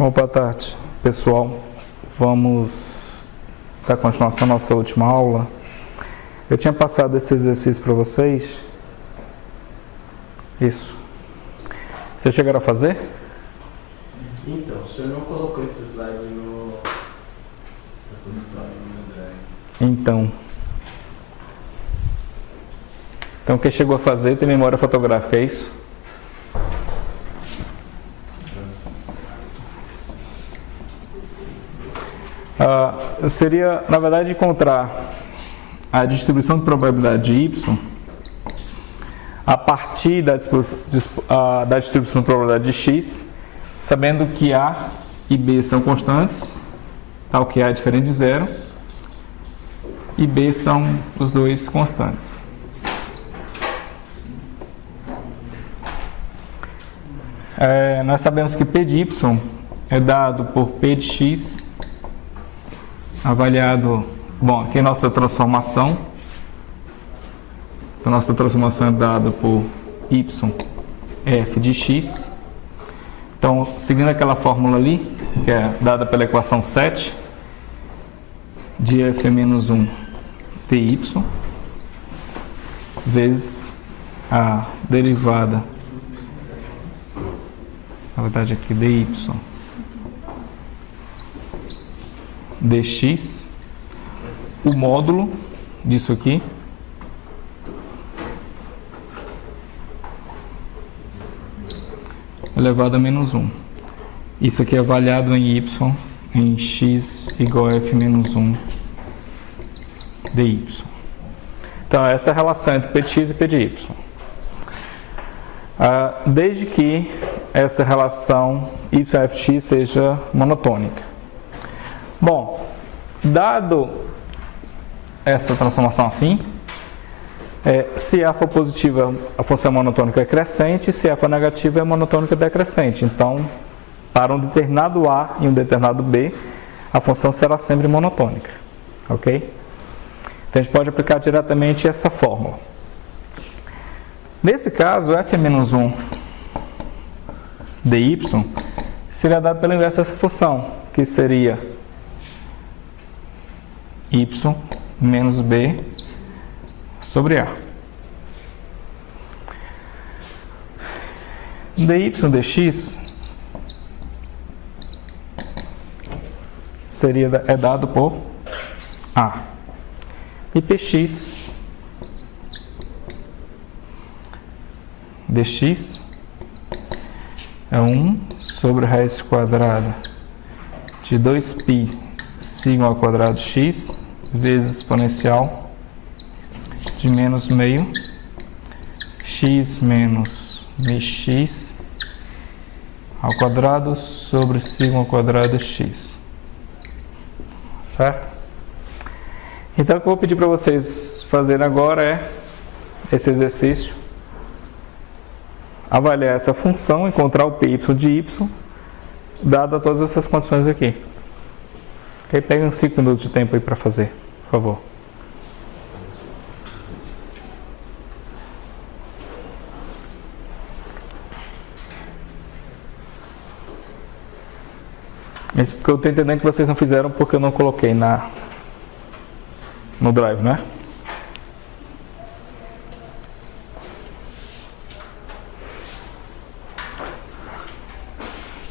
Bom, boa tarde, pessoal. Vamos dar continuação à nossa última aula. Eu tinha passado esse exercício para vocês. Isso. Vocês chegaram a fazer? Então, o senhor não colocou esse slide no repositório, no Drive. Então quem chegou a fazer tem memória fotográfica, é isso? Seria, na verdade, encontrar a distribuição de probabilidade de y a partir da distribuição de probabilidade de x, sabendo que a e b são constantes, tal que a é diferente de zero, e b são os dois constantes. Nós sabemos que P de y é dado por P de x avaliado, bom, aqui é nossa transformação. Então, nossa transformação é dada por y f de x. Então, seguindo aquela fórmula ali, que é dada pela equação 7, de f menos 1 dy, vezes a derivada, na verdade aqui dy dx, o módulo disso aqui, elevado a menos 1. Isso aqui é avaliado em y em x igual a f menos 1 dy. Então, essa é a relação entre p de x e p de y. Desde que essa relação yf de x seja monotônica. Bom, dado essa transformação afim, se a for positiva, a função monotônica é crescente, se a for negativa, é monotônica decrescente. Então, para um determinado A e um determinado B, a função será sempre monotônica. Ok? Então, a gente pode aplicar diretamente essa fórmula. Nesse caso, f menos 1 dy seria dado pela inversa dessa função, que seria y menos b sobre a. dy dx é dado por a. E px dx é 1 sobre a raiz quadrada de 2π sigma ao quadrado x vezes exponencial de menos meio x menos mx ao quadrado sobre sigma ao quadrado x. Certo? Então, o que eu vou pedir para vocês fazerem agora é esse exercício. Avaliar essa função, encontrar o py de y, dada todas essas condições aqui. Ok? Peguem uns 5 minutos de tempo aí para fazer, por favor. Isso porque eu estou entendendo que vocês não fizeram porque eu não coloquei no Drive, né?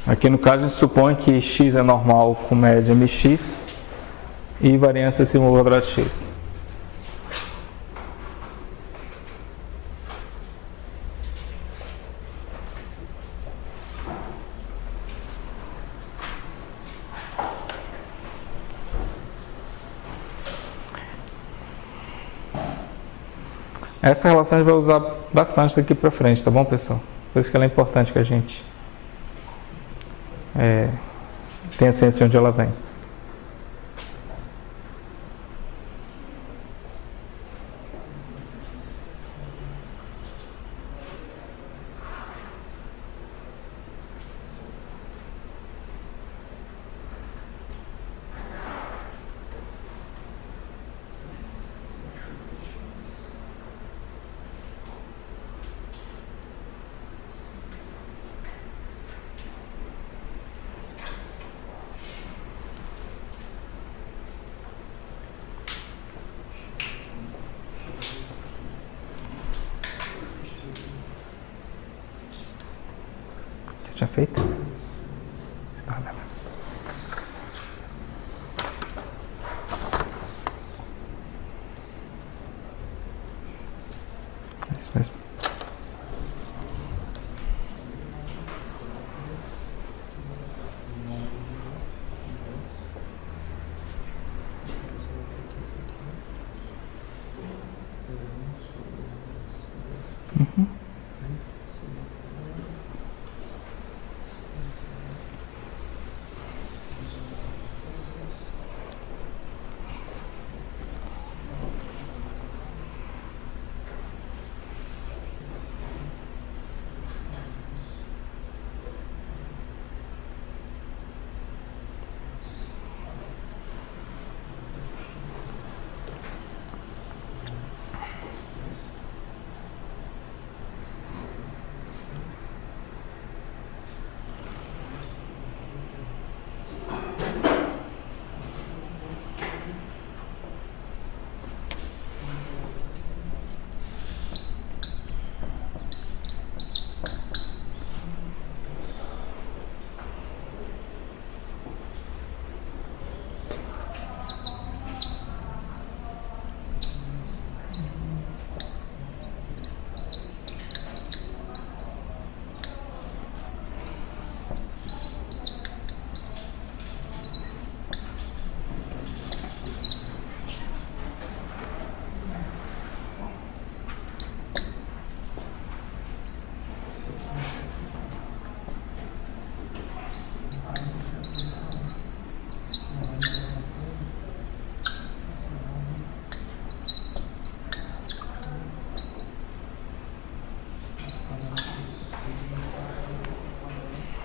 Aqui no caso a gente supõe que x é normal com média mx e variância sigma ao quadrado de x. Essa relação a gente vai usar bastante daqui para frente, tá bom, pessoal? Por isso que ela é importante que a gente tenha ciência de onde ela vem. tinha feito? Isso mesmo. Uhum.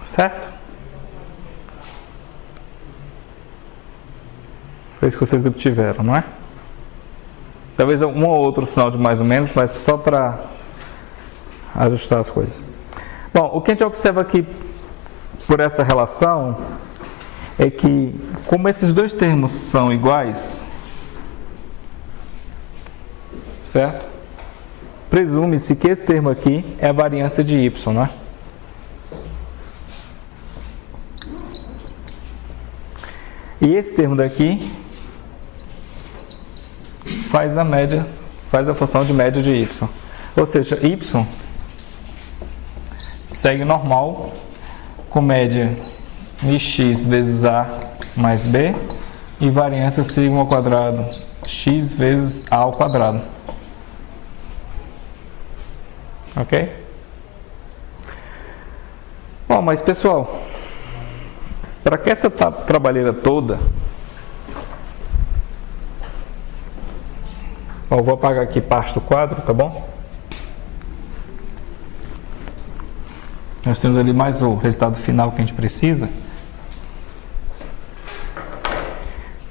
Certo? Foi isso que vocês obtiveram, não é? Talvez um ou outro sinal de mais ou menos, mas só para ajustar as coisas. Bom, o que a gente observa aqui por essa relação é que, como esses dois termos são iguais, certo? Presume-se que esse termo aqui é a variância de y, não é? E esse termo daqui faz a média, faz a função de média de y. Ou seja, y segue normal com média de x vezes a mais b e variância sigma ao quadrado x vezes a ao quadrado. Ok? Bom, mas pessoal, para que essa trabalheira toda, eu vou apagar aqui parte do quadro, tá bom? Nós temos ali mais o resultado final que a gente precisa.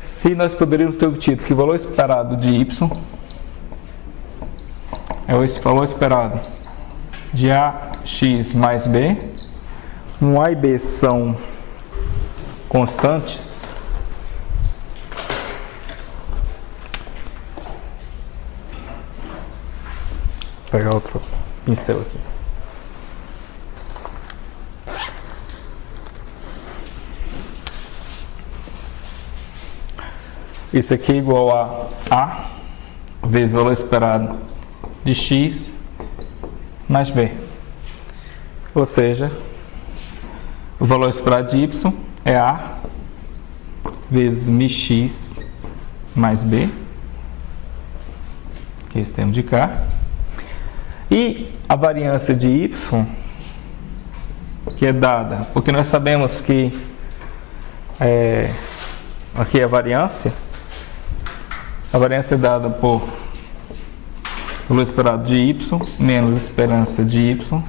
Se nós poderíamos ter obtido que o valor esperado de y é o valor esperado de ax mais b, a e b são constantes, vou pegar outro pincel aqui. Isso aqui é igual a vezes o valor esperado de x mais b. Ou seja, o valor esperado de y é a vezes μx mais b, que é esse termo de cá. E a variância de y, que é dada, porque nós sabemos que aqui é a variância é dada por valor esperado de y menos esperança de y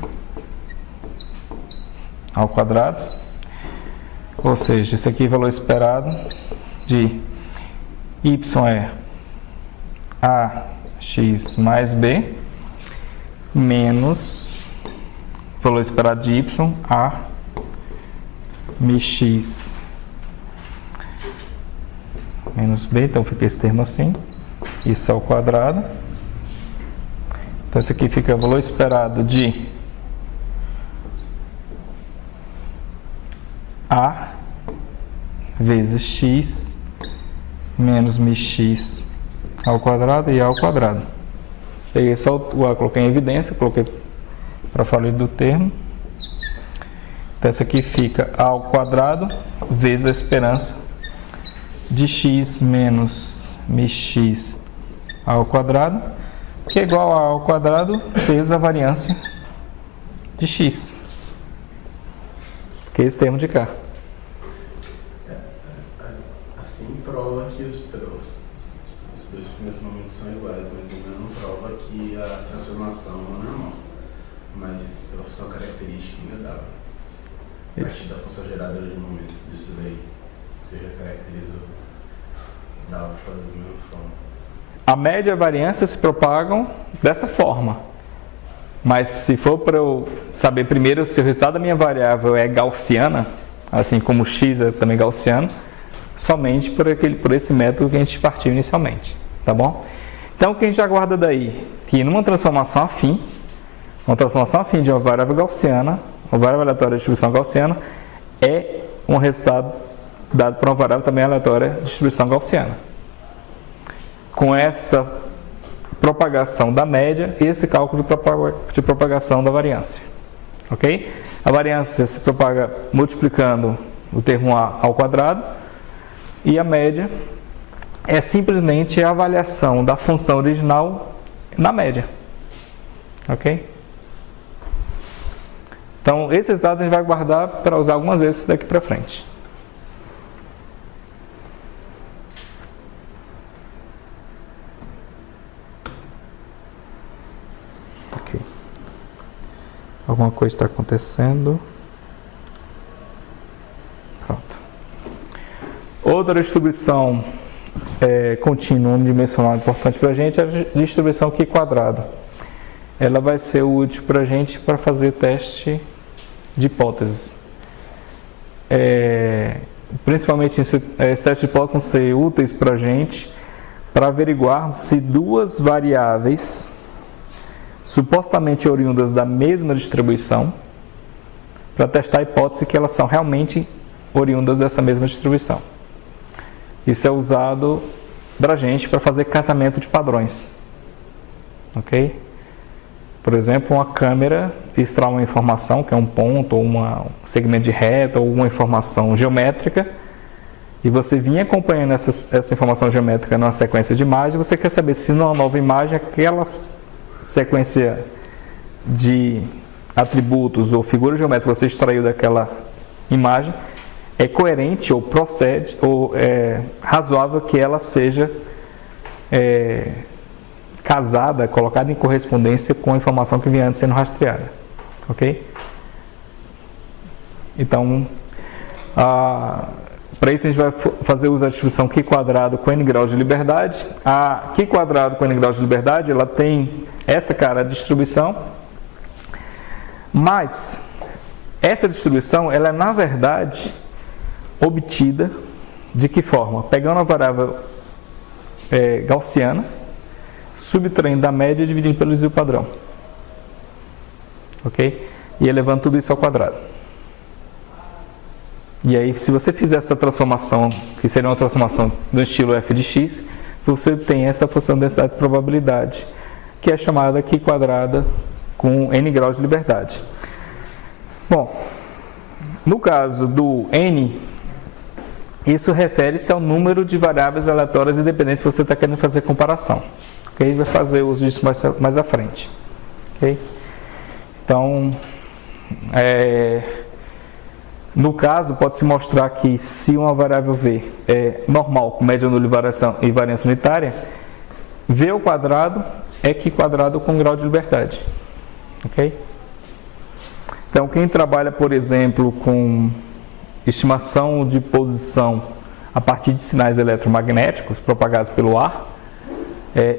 ao quadrado. Ou seja, esse aqui é o valor esperado de y é ax mais b menos o valor esperado de y, a μx menos b, então fica esse termo assim, isso ao quadrado. Então esse aqui fica o valor esperado de A vezes x menos mx ao quadrado e A ao quadrado. Peguei só o A, coloquei em evidência, coloquei para falar do termo. Então, essa aqui fica A ao quadrado vezes a esperança de x menos mx ao quadrado, que é igual a ao quadrado vezes a variância de x, que é esse termo de cá. Assim prova que os dois primeiros momentos são iguais, mas ainda não prova que a transformação não é normal. Mas pela função característica ainda dá. A partir da função geradora de momentos disso daí, você já caracteriza, dá para fazer da mesma forma. A média e a variância se propagam dessa forma. Mas se for para eu saber primeiro se o resultado da minha variável é gaussiana, assim como o x é também gaussiano, somente por esse método que a gente partiu inicialmente, tá bom? Então, o que a gente aguarda daí? Que numa transformação afim de uma variável gaussiana, uma variável aleatória de distribuição gaussiana, é um resultado dado por uma variável também aleatória de distribuição gaussiana. Com essa propagação da média e esse cálculo de propagação da variância. Ok? A variância se propaga multiplicando o termo A ao quadrado e a média é simplesmente a avaliação da função original na média. Ok? Então, esse resultado a gente vai guardar para usar algumas vezes daqui para frente. Ok. Alguma coisa está acontecendo. Pronto. Outra distribuição contínua unidimensional importante para a gente é a distribuição Q quadrado. Ela vai ser útil para a gente para fazer teste de hipóteses. Principalmente esses testes de hipóteses vão ser úteis para a gente para averiguar se duas variáveis supostamente oriundas da mesma distribuição, para testar a hipótese que elas são realmente oriundas dessa mesma distribuição. Isso é usado para a gente para fazer casamento de padrões. Ok? Por exemplo, uma câmera extrai uma informação, que é um ponto, ou um segmento de reta, ou uma informação geométrica, e você vinha acompanhando essa informação geométrica numa sequência de imagens, você quer saber se numa nova imagem aquela sequência de atributos ou figuras geométricas que você extraiu daquela imagem é coerente ou procede, ou é razoável que ela seja casada, colocada em correspondência com a informação que vinha antes sendo rastreada. Ok? Então, para isso a gente vai fazer uso da distribuição Q quadrado com n graus de liberdade. A Q quadrado com n graus de liberdade, ela tem essa cara de distribuição, mas essa distribuição, ela é na verdade obtida de que forma? Pegando a variável gaussiana, subtraindo da média e dividindo pelo desvio padrão. Ok? E elevando tudo isso ao quadrado. E aí, se você fizer essa transformação, que seria uma transformação do estilo f de x, você tem essa função de densidade de probabilidade, que é chamada Q quadrada com n graus de liberdade. Bom, no caso do n, isso refere-se ao número de variáveis aleatórias independentes que você está querendo fazer comparação. Ok? Vai fazer uso disso mais à frente. Ok? Então, no caso, pode-se mostrar que se uma variável v é normal, com média nula e variância unitária, v ao quadrado é Q quadrado com grau de liberdade. Ok? Então, quem trabalha, por exemplo, com estimação de posição a partir de sinais eletromagnéticos propagados pelo ar,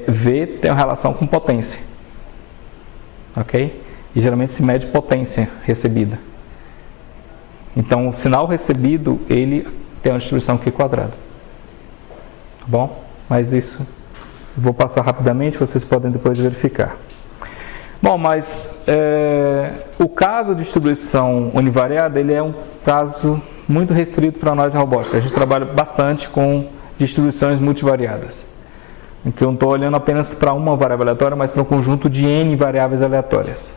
V tem uma relação com potência. Ok? E geralmente se mede potência recebida. Então, o sinal recebido, ele tem uma distribuição Q quadrado. Tá bom? Mas isso, vou passar rapidamente, vocês podem depois verificar. Bom, mas o caso de distribuição univariada, ele é um caso muito restrito para nós em robótica. A gente trabalha bastante com distribuições multivariadas, em que eu não estou olhando apenas para uma variável aleatória, mas para um conjunto de N variáveis aleatórias.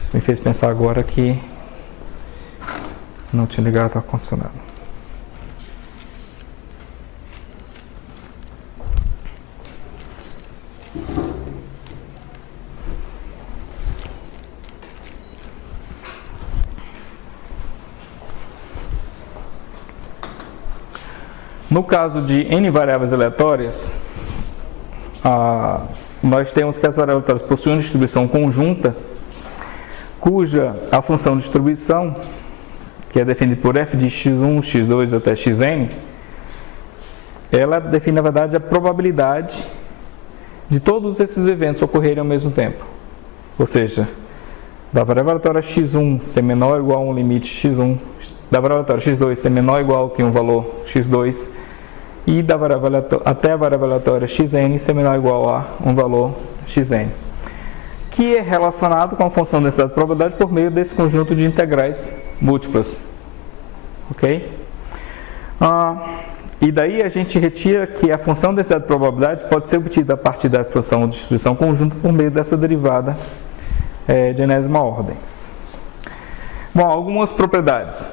Isso me fez pensar agora que não tinha ligado o ar-condicionado. No caso de N variáveis aleatórias, nós temos que as variáveis aleatórias possuem uma distribuição conjunta, cuja a função de distribuição, que é definida por f de x1, x2 até xn, ela define, na verdade, a probabilidade de todos esses eventos ocorrerem ao mesmo tempo. Ou seja, da variável aleatória x1 ser menor ou igual a um limite x1, da variável aleatória x2 ser menor ou igual que um valor x2, e da variável até a variável aleatória xn ser menor ou igual a um valor xn, que é relacionado com a função densidade de probabilidade por meio desse conjunto de integrais múltiplas. Ok? E daí a gente retira que a função densidade de probabilidade pode ser obtida a partir da função de distribuição conjunta por meio dessa derivada de enésima ordem. Bom, algumas propriedades.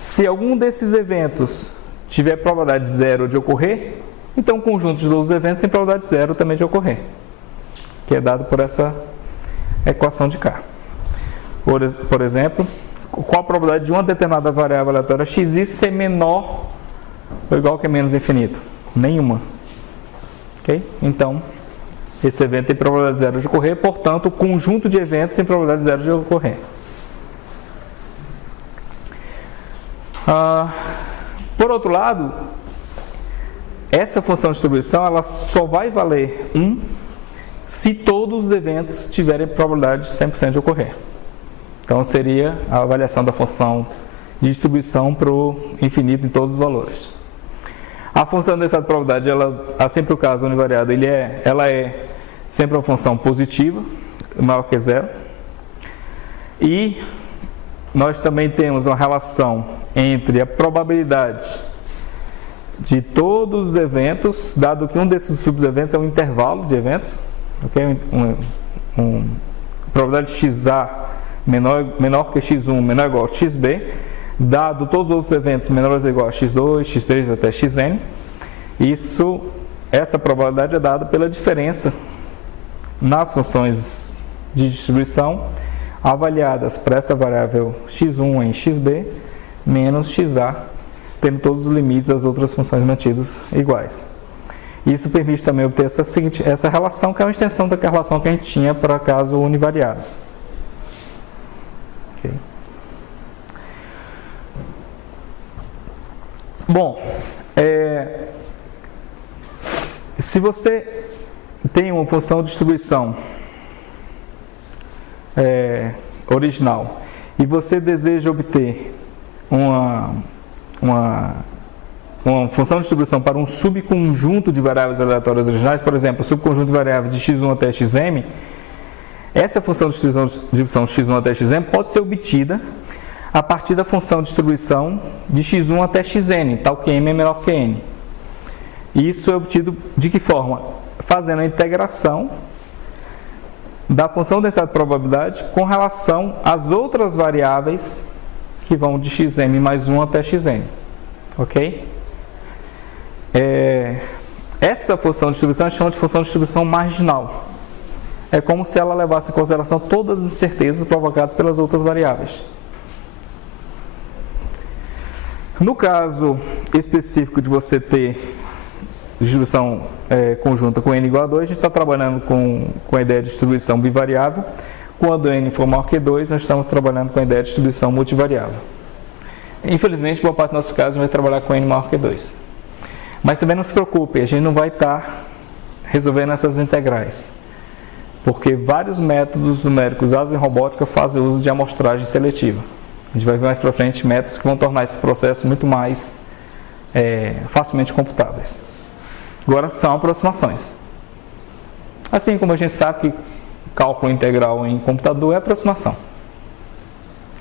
Se algum desses eventos tiver probabilidade zero de ocorrer, então o conjunto de todos os eventos tem probabilidade zero também de ocorrer, que é dado por essa equação de K. Por exemplo, qual a probabilidade de uma determinada variável aleatória xi ser menor ou igual que é menos infinito? Nenhuma. Ok? Então, esse evento tem probabilidade zero de ocorrer, portanto, o conjunto de eventos tem probabilidade zero de ocorrer. Por outro lado, essa função de distribuição ela só vai valer 1 se todos os eventos tiverem probabilidade de 100% de ocorrer. Então, seria a avaliação da função de distribuição para o infinito em todos os valores. A função de densidade de probabilidade, ela, assim para o caso univariado, ela é sempre uma função positiva, maior que zero. E nós também temos uma relação entre a probabilidade de todos os eventos, dado que um desses subeventos é um intervalo de eventos, okay? Probabilidade de xa menor que x1 menor ou igual a xb, dado todos os outros eventos menores ou igual a x2, x3 até xn. Essa probabilidade é dada pela diferença nas funções de distribuição avaliadas para essa variável x1 em xb menos xa, tendo todos os limites das outras funções mantidos iguais. Isso permite também obter essa relação, que é uma extensão daquela relação que a gente tinha para caso univariado. Okay. Bom, se você tem uma função de distribuição original e você deseja obter uma função de distribuição para um subconjunto de variáveis aleatórias originais, por exemplo, o subconjunto de variáveis de x1 até xm, essa função de distribuição x1 até xm pode ser obtida a partir da função de distribuição de x1 até xn, tal que m é menor que n. E isso é obtido de que forma? Fazendo a integração da função de densidade de probabilidade com relação às outras variáveis que vão de xm mais 1 até xn. Ok? Essa função de distribuição a gente chama de função de distribuição marginal. É como se ela levasse em consideração todas as incertezas provocadas pelas outras variáveis. No caso específico de você ter distribuição conjunta com n igual a 2, a gente está trabalhando com a ideia de distribuição bivariável. Quando n for maior que 2, nós estamos trabalhando com a ideia de distribuição multivariável. Infelizmente, boa parte dos nossos casos vai trabalhar com n maior que 2. Mas também não se preocupe, a gente não vai estar resolvendo essas integrais, porque vários métodos numéricos usados em robótica fazem uso de amostragem seletiva. A gente vai ver mais para frente métodos que vão tornar esse processo muito mais facilmente computáveis. Agora são aproximações. Assim como a gente sabe que cálculo integral em computador é aproximação.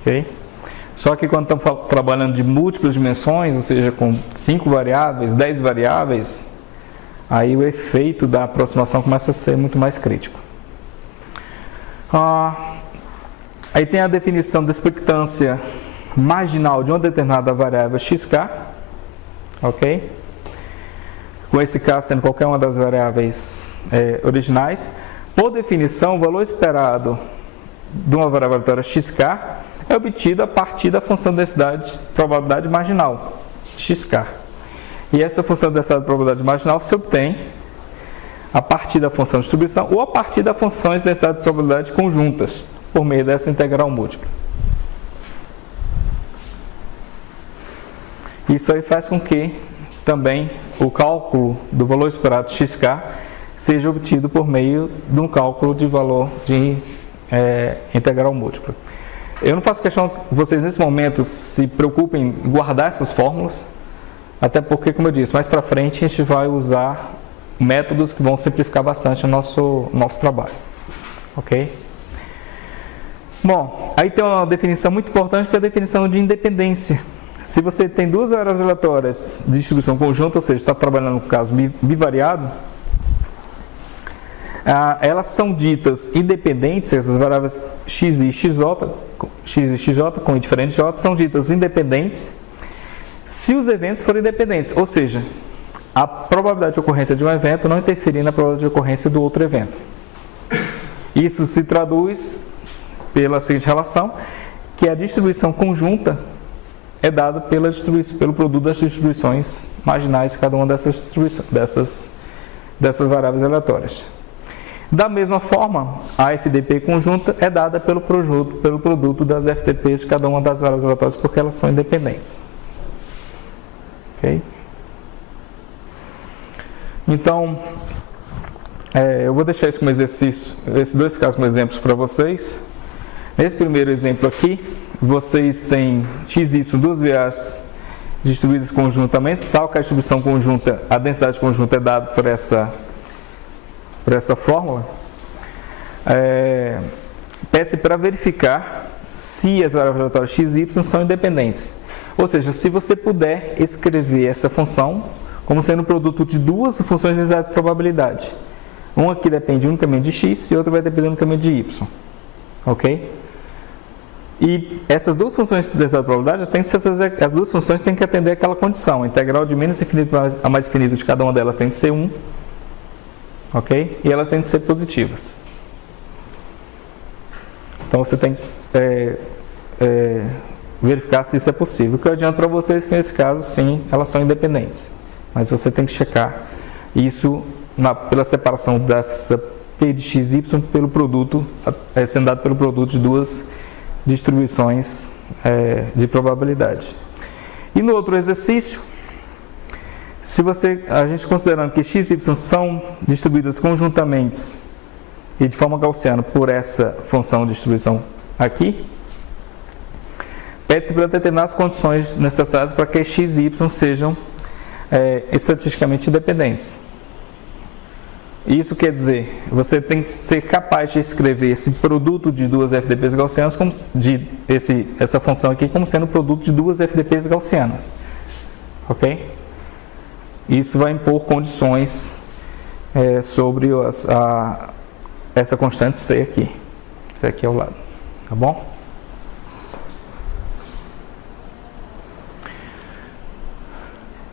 Okay? Só que quando estamos trabalhando de múltiplas dimensões, ou seja, com 5 variáveis, 10 variáveis, aí o efeito da aproximação começa a ser muito mais crítico. Aí tem a definição da expectância marginal de uma determinada variável xk, ok? Com esse K sendo qualquer uma das variáveis originais. Por definição, o valor esperado de uma variável aleatória xk é obtido a partir da função de densidade probabilidade marginal, xk. E essa função de densidade probabilidade marginal se obtém a partir da função de distribuição ou a partir das funções de densidade probabilidade conjuntas, por meio dessa integral múltipla. Isso aí faz com que também o cálculo do valor esperado xk seja obtido por meio de um cálculo de valor de integral múltipla. Eu não faço questão que vocês nesse momento se preocupem em guardar essas fórmulas, até porque, como eu disse, mais para frente a gente vai usar métodos que vão simplificar bastante o nosso trabalho, ok? Bom, aí tem uma definição muito importante que é a definição de independência. Se você tem duas variáveis aleatórias de distribuição conjunta, ou seja, está trabalhando no caso bivariado, elas são ditas independentes, essas variáveis x e xj com i diferente de j são ditas independentes se os eventos forem independentes, ou seja, a probabilidade de ocorrência de um evento não interferir na probabilidade de ocorrência do outro evento. Isso se traduz pela seguinte relação, que a distribuição conjunta é dada pelo produto das distribuições marginais de cada uma dessas variáveis aleatórias. Da mesma forma, a FDP conjunta é dada pelo produto das FDPs de cada uma das variáveis aleatórias, porque elas são independentes. Ok? Então, eu vou deixar isso como exercício, esses dois casos como exemplos para vocês. Nesse primeiro exemplo aqui, vocês têm x e y, duas variáveis distribuídas conjuntamente, tal que a distribuição conjunta, a densidade conjunta é dada por essa fórmula. Pede-se para verificar se as variáveis aleatórias x e y são independentes. Ou seja, se você puder escrever essa função como sendo produto de duas funções de densidade de probabilidade. Uma que depende unicamente de x e outra vai depender unicamente de y. Ok? E essas duas funções de densidade de probabilidade, as duas funções têm que atender aquela condição. A integral de menos infinito a mais infinito de cada uma delas tem de ser 1. Ok? E elas têm de ser positivas. Então você tem que verificar se isso é possível. O que eu adianto para vocês é que nesse caso, sim, elas são independentes. Mas você tem que checar isso pela separação dessa P de x e y pelo produto, sendo dado pelo produto de duas distribuições de probabilidade. E no outro exercício, a gente considerando que x e y são distribuídas conjuntamente e de forma gaussiana por essa função de distribuição aqui, pede-se para determinar as condições necessárias para que x e y sejam estatisticamente independentes. Isso quer dizer, você tem que ser capaz de escrever esse produto de duas FDPs gaussianas, essa função aqui, como sendo produto de duas FDPs gaussianas. Ok? Isso vai impor condições sobre essa constante C aqui, que é aqui ao lado. Tá bom?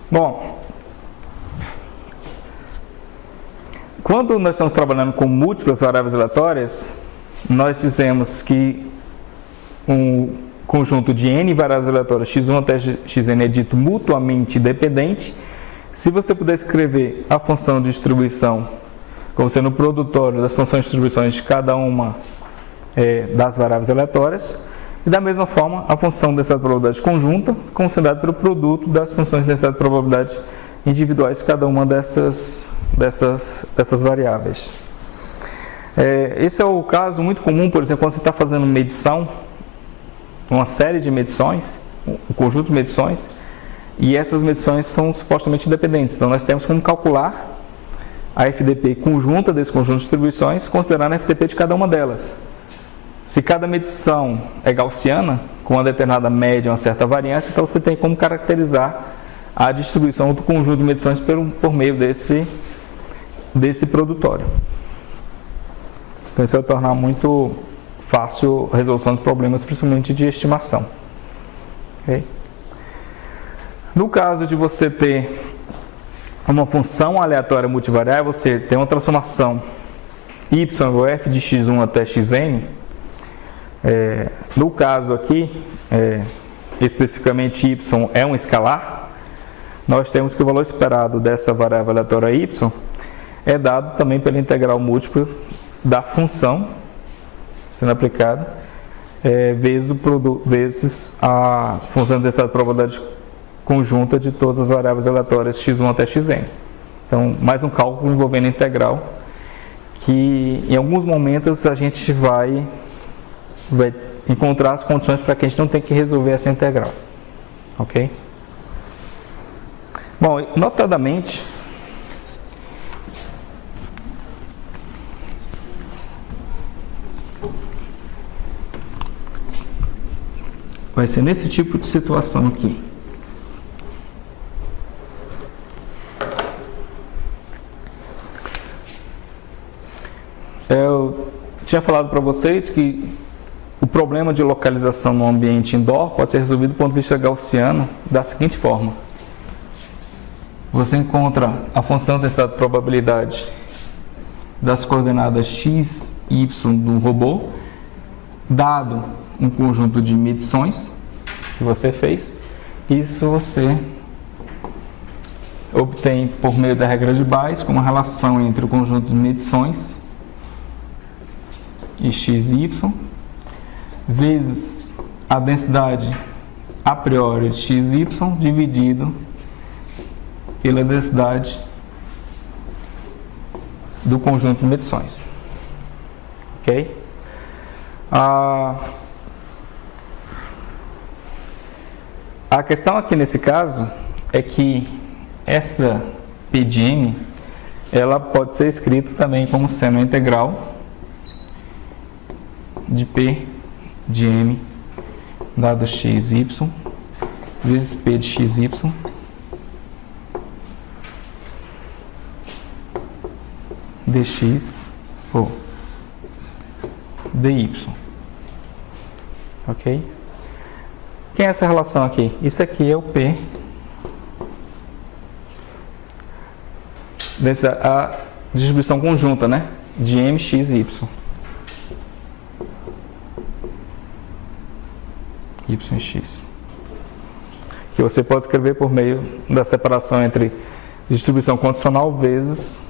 Bom, quando nós estamos trabalhando com múltiplas variáveis aleatórias, nós dizemos que um conjunto de n variáveis aleatórias x1 até xn é dito mutuamente dependente. Se você puder escrever a função de distribuição como sendo o produtório das funções de distribuições de cada uma das variáveis aleatórias, e da mesma forma a função de densidade de probabilidade conjunta, como sendo dada pelo produto das funções de densidade de probabilidade individuais de cada uma dessas variáveis. Esse é o caso muito comum, por exemplo, quando você está fazendo medição, uma série de medições, um conjunto de medições, e essas medições são supostamente independentes. Então, nós temos como calcular a FDP conjunta desse conjunto de distribuições, considerando a FDP de cada uma delas. Se cada medição é gaussiana, com uma determinada média, uma certa variância, então você tem como caracterizar a distribuição do conjunto de medições por meio desse produtório. Então isso vai tornar muito fácil a resolução de problemas, principalmente de estimação. Okay? No caso de você ter uma função aleatória multivariável, você tem uma transformação y igual a f de x1 até xn. No caso aqui, especificamente y é um escalar, nós temos que o valor esperado dessa variável aleatória y é dado também pela integral múltipla da função sendo aplicada, vezes a função de densidade de probabilidade conjunta de todas as variáveis aleatórias x1 até xn. Então, mais um cálculo envolvendo a integral, que em alguns momentos a gente vai encontrar as condições para que a gente não tenha que resolver essa integral. Ok? Bom, notadamente, vai ser nesse tipo de situação aqui. Eu tinha falado para vocês que o problema de localização no ambiente indoor pode ser resolvido do ponto de vista gaussiano da seguinte forma. Você encontra a função de densidade de probabilidade das coordenadas x e y do robô, dado um conjunto de medições que você fez. Isso você obtém por meio da regra de Bayes, com uma relação entre o conjunto de medições e x e y, vezes a densidade a priori de x e y, dividido pela densidade do conjunto de medições. Ok? A questão aqui nesse caso é que essa P de M, ela pode ser escrita também como sendo a integral de P de M dado x, y, vezes P de x, y, dx por dy. Ok? Quem é essa relação aqui? Isso aqui é o P. A distribuição conjunta, né? De M, x e y. Y e x. Que você pode escrever por meio da separação entre distribuição condicional vezes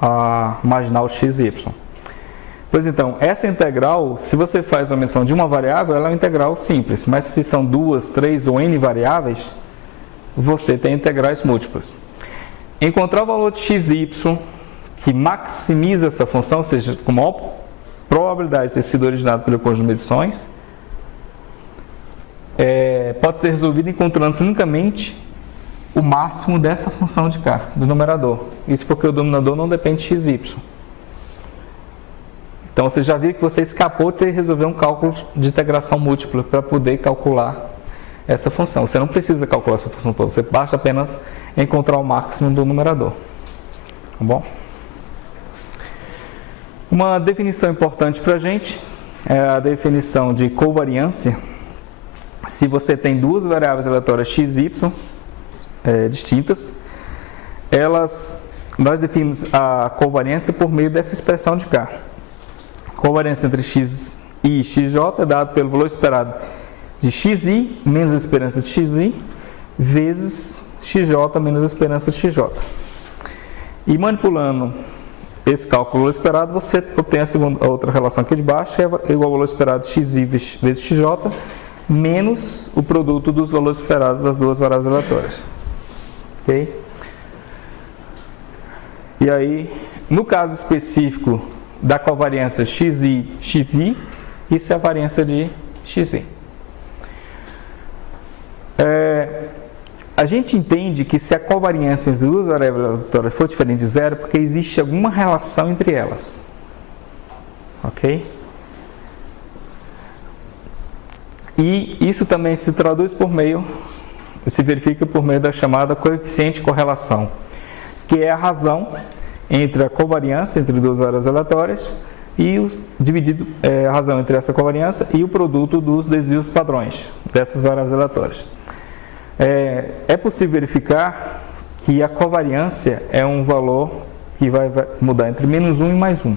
a marginal x e y. Pois então, essa integral, se você faz a menção de uma variável, ela é uma integral simples, mas se são duas, três ou n variáveis, você tem integrais múltiplas. Encontrar o valor de x e y que maximiza essa função, ou seja, com maior probabilidade de ter sido originado pelo conjunto de medições, pode ser resolvido encontrando-se unicamente o máximo dessa função de cá, do numerador. Isso porque o denominador não depende de x e y. Então você já viu que você escapou de ter que resolver um cálculo de integração múltipla para poder calcular essa função. Você não precisa calcular essa função toda, você basta apenas encontrar o máximo do numerador. Tá bom? Uma definição importante para a gente é a definição de covariância. Se você tem duas variáveis aleatórias x e y distintas, nós definimos a covariância por meio dessa expressão de cá. Covariância entre x e xj é dado pelo valor esperado de xi menos a esperança de xi vezes xj menos a esperança de xj. E manipulando esse cálculo esperado, você obtém a outra relação aqui de baixo, que é igual ao valor esperado de xi vezes xj menos o produto dos valores esperados das duas variáveis aleatórias. Ok? E aí, no caso específico da covariância xi, isso é a variância de xi. A gente entende que se a covariância entre duas variáveis aleatórias for diferente de zero, porque existe alguma relação entre elas. Ok? E isso também se verifica por meio da chamada coeficiente de correlação, que é a razão entre a covariância entre duas variáveis aleatórias e a razão entre essa covariância e o produto dos desvios padrões dessas variáveis aleatórias. É possível verificar que a covariância é um valor que vai mudar entre menos 1 e mais 1.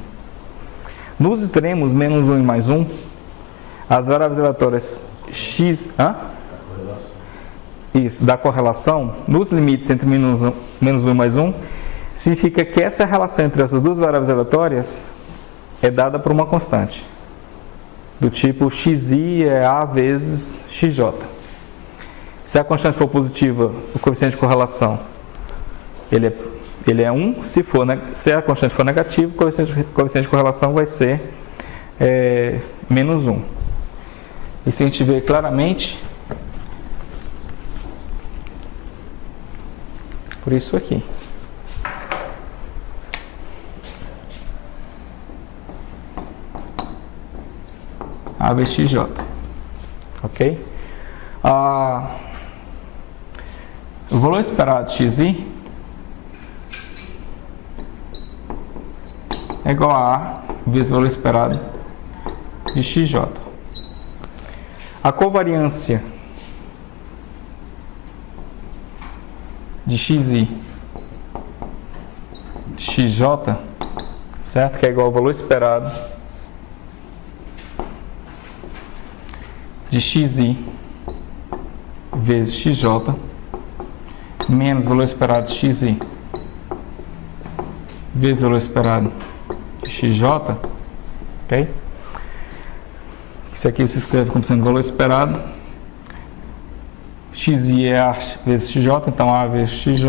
Nos extremos, menos 1 e mais 1, as variáveis aleatórias x... Isso, da correlação, nos limites entre menos 1 e mais 1, significa que essa relação entre essas duas variáveis aleatórias é dada por uma constante, do tipo xi é a vezes xj. Se a constante for positiva, o coeficiente de correlação ele é 1, se a constante for negativa, o coeficiente de correlação vai ser menos 1. Isso a gente vê claramente por isso aqui. A vezes xj. Ok? O valor esperado de xi é igual a A vezes o valor esperado de xj. A covariância de xi de xj, certo? Que é igual ao valor esperado de xi vezes xj menos o valor esperado de xi vezes o valor esperado de xj, ok? Isso aqui se escreve como sendo valor esperado. Xi é A vezes xj, então A vezes xj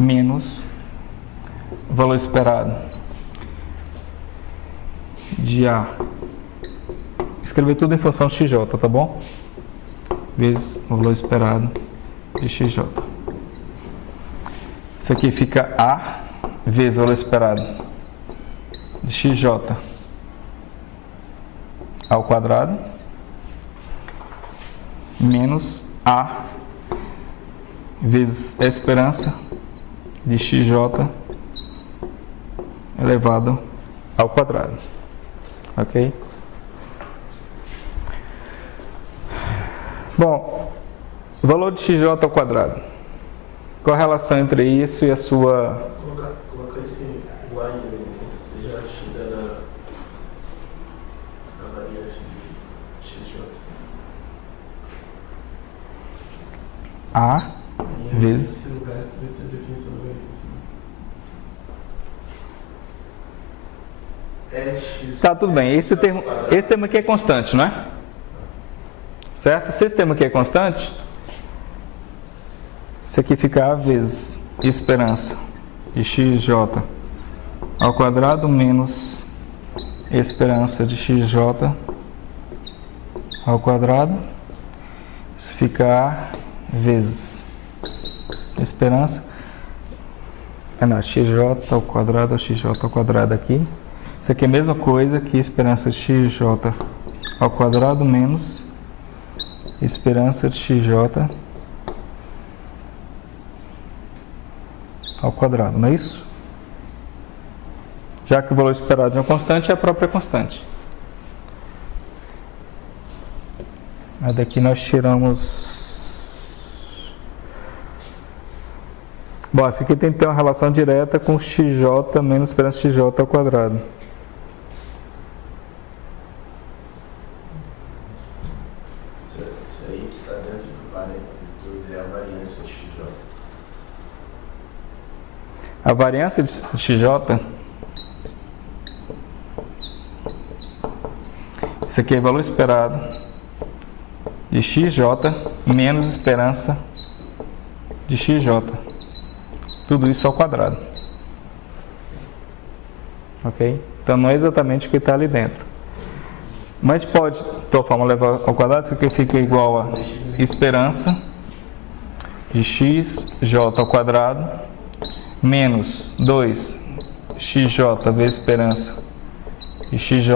menos o valor esperado de A. Escrever tudo em função de xj, tá bom? Vezes o valor esperado de xj. Isso aqui fica A vezes o valor esperado de xj ao quadrado menos A vezes a esperança de xj elevado ao quadrado. Ok? Bom, o valor de xj ao quadrado. Qual a relação entre isso e a sua... Colocar esse igual aí, você já tira da variância de xj. A vezes... Esse lugar vai ser a definição da variância. Tá, tudo bem. Esse termo aqui é constante, não é? Certo? Se esse termo aqui é constante, isso aqui fica A vezes esperança de xj ao quadrado menos esperança de xj ao quadrado. Isso fica A vezes esperança. Xj ao quadrado ou xj ao quadrado aqui. Isso aqui é a mesma coisa que esperança de xj ao quadrado menos esperança de xj ao quadrado, não é isso? Já que o valor esperado de uma constante é a própria constante. Aí daqui nós tiramos... Bom, isso aqui tem que ter uma relação direta com xj menos esperança de xj ao quadrado. Isso aí que está dentro do parênteses tudo é a variância de xj. A variância de xj, isso aqui é valor esperado de xj menos esperança de xj. Tudo isso ao quadrado. Ok? Então não é exatamente o que está ali dentro. Mas a gente pode, de toda forma, levar ao quadrado, porque fica igual a esperança de xj ao quadrado menos 2xj vezes esperança de XJ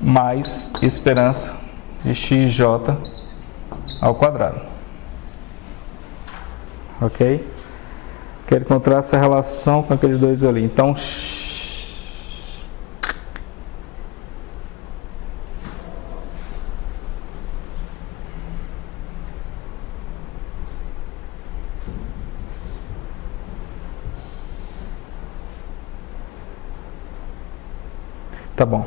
mais esperança de XJ ao quadrado. Ok? Quero encontrar essa relação com aqueles dois ali. Então, tá bom.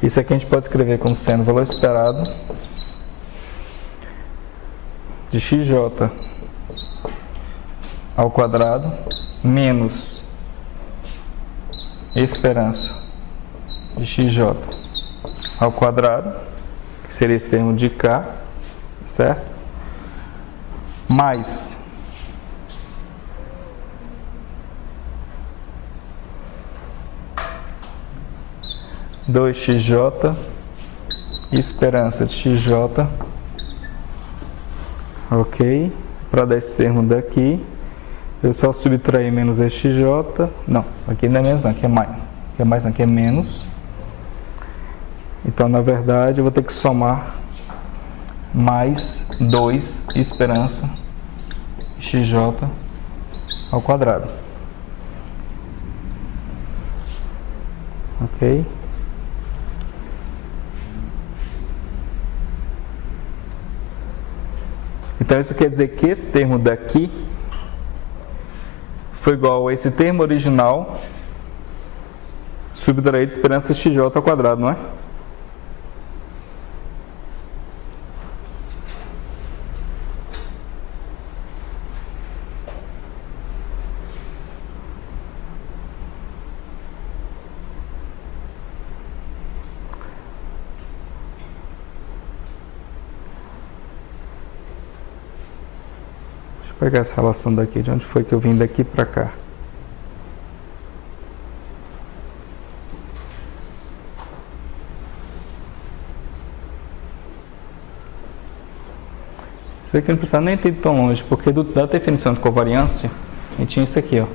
Isso aqui a gente pode escrever como sendo o valor esperado de XJ ao quadrado menos esperança de XJ ao quadrado, que seria esse termo de K, certo? Mais dois XJ, esperança de XJ, ok? Para dar esse termo daqui, eu só subtrair menos esse XJ, não, aqui não é menos não, aqui é mais, aqui é mais não, aqui é menos. Então, na verdade, eu vou ter que somar mais 2 esperança XJ ao quadrado, ok? Então, isso quer dizer que esse termo daqui foi igual a esse termo original subtraído de esperança XJ ao quadrado, não é? Vou pegar essa relação daqui, de onde foi que eu vim daqui para cá. Você vê que não precisa nem ter ido tão longe, porque da definição de covariância, a gente tinha isso aqui, ó.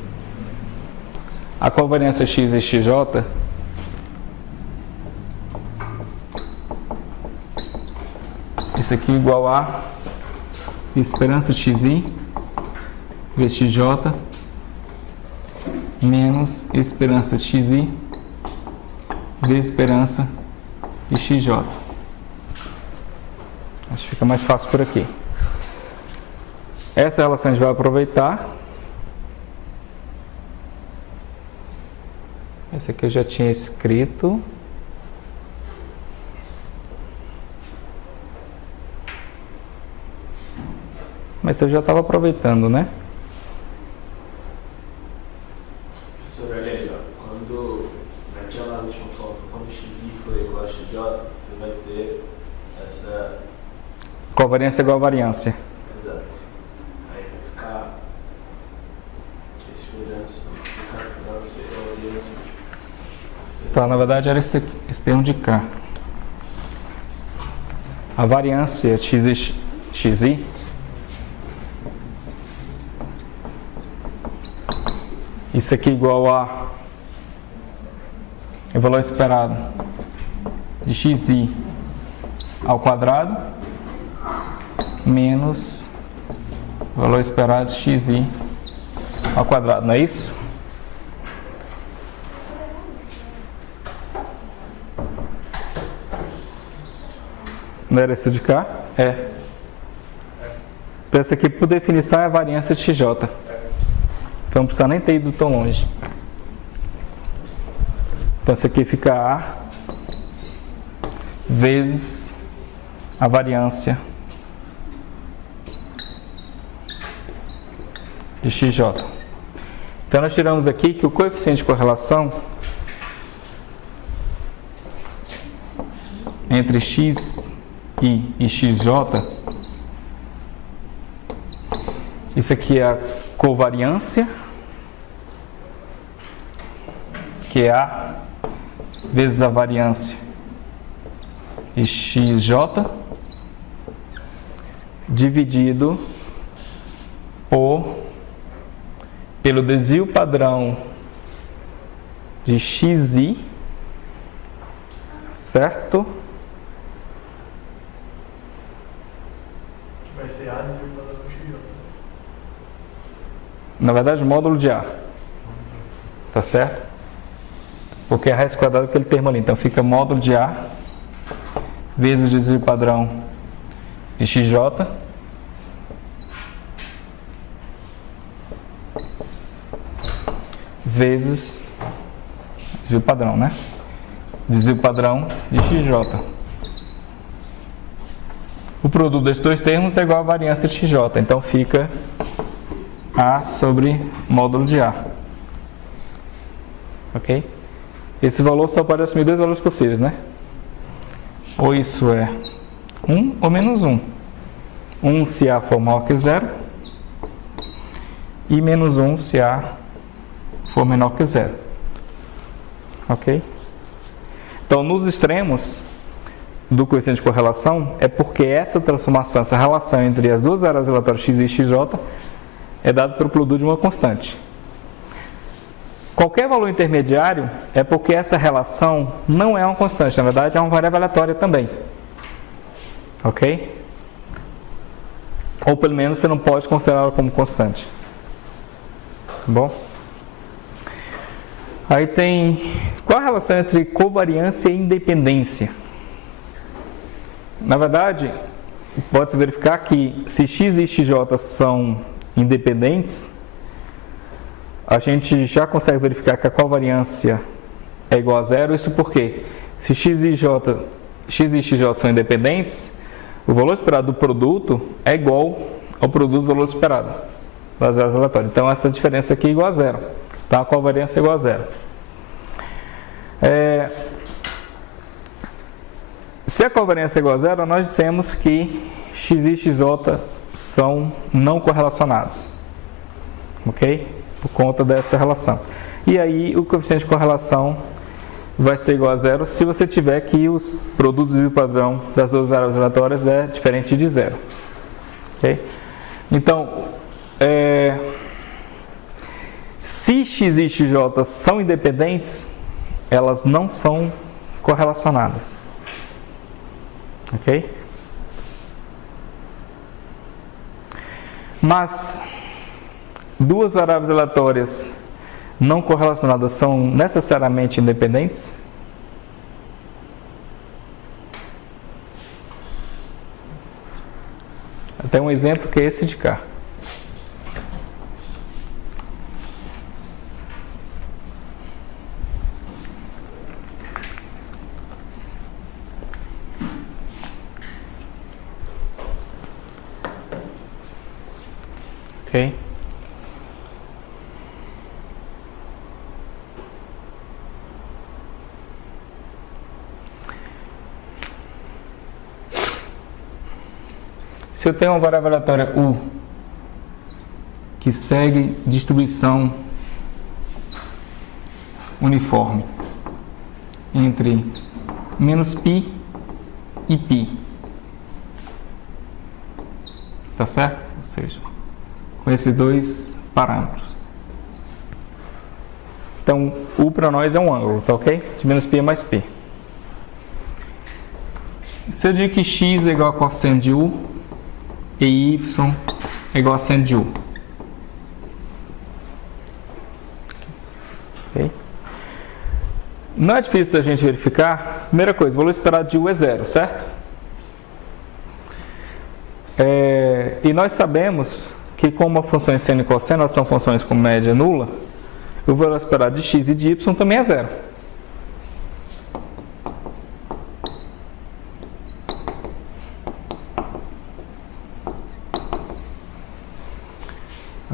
A covariância X e XJ isso aqui é igual a esperança XI vezes XJ menos esperança XI vezes esperança de XJ. Acho que fica mais fácil por aqui. Essa relação a gente vai aproveitar. Esse aqui eu já tinha escrito. Mas eu já estava aproveitando, né? Professor, olha aí, ó. Quando, naquela última forma, quando XI for igual a XJ, você vai ter essa... Covariância igual a variância. Exato. Aí vai ficar... que a esperança vai calcular você a variância. Tá, na verdade era esse termo de K. A variância XI isso aqui é igual a o valor esperado de XI ao quadrado menos o valor esperado de XI ao quadrado, não é isso? Não era isso de cá? É. Então essa aqui por definição é a variância de XJ. Então não precisa nem ter ido tão longe. Então isso aqui fica A vezes a variância de XJ. Então nós tiramos aqui que o coeficiente de correlação entre XI e XJ, isso aqui é a covariância, que é A vezes a variância de XJ, dividido por pelo desvio padrão de xi, certo? Que vai ser A desvio padrão de xj. Na verdade, módulo de A. Tá certo? Porque é a raiz quadrada daquele termo ali. Então fica módulo de A vezes o desvio padrão de xj vezes desvio padrão, né? Desvio padrão de xj. O produto desses dois termos é igual à variância de xj. Então fica A sobre módulo de A. Ok? Esse valor só pode assumir dois valores possíveis, né? Ou isso é 1 ou menos 1. 1 se A for maior que 0 e menos 1 se A for menor que 0. Ok? Então, nos extremos do coeficiente de correlação, é porque essa transformação, essa relação entre as duas variáveis aleatórias x e xj é dada pelo produto de uma constante. Qualquer valor intermediário é porque essa relação não é uma constante, na verdade é uma variável aleatória também. Ok? Ou pelo menos você não pode considerá-la como constante. Tá bom? Aí tem, qual a relação entre covariância e independência? Na verdade, pode-se verificar que se x e xj são independentes, a gente já consegue verificar que a covariância é igual a zero. Isso porque se x e xj são independentes, o valor esperado do produto é igual ao produto do valor esperado das variáveis aleatórias. Então essa diferença aqui é igual a zero. Tá? A covariância é igual a zero. Se a covariância é igual a zero, nós dissemos que x e xj são não correlacionados. Ok? Por conta dessa relação. E aí o coeficiente de correlação vai ser igual a zero se você tiver que os produtos de padrão das duas variáveis aleatórias é diferente de zero. Ok? Então, se x e xj são independentes, elas não são correlacionadas. Ok? Mas duas variáveis aleatórias não correlacionadas são necessariamente independentes? Tem um exemplo que é esse de cá. Ok? Se eu tenho uma variável aleatória U que segue distribuição uniforme entre menos π e π, tá certo? Ou seja, com esses dois parâmetros. Então, U para nós é um ângulo, tá ok? De menos π a mais π. Se eu digo que x é igual a cosseno de U e y é igual a seno de U. Okay. Não é difícil da gente verificar. Primeira coisa, o valor esperado de U é zero, certo? E nós sabemos que como a função seno e cosseno são funções com média nula, o valor esperado de x e de y também é zero.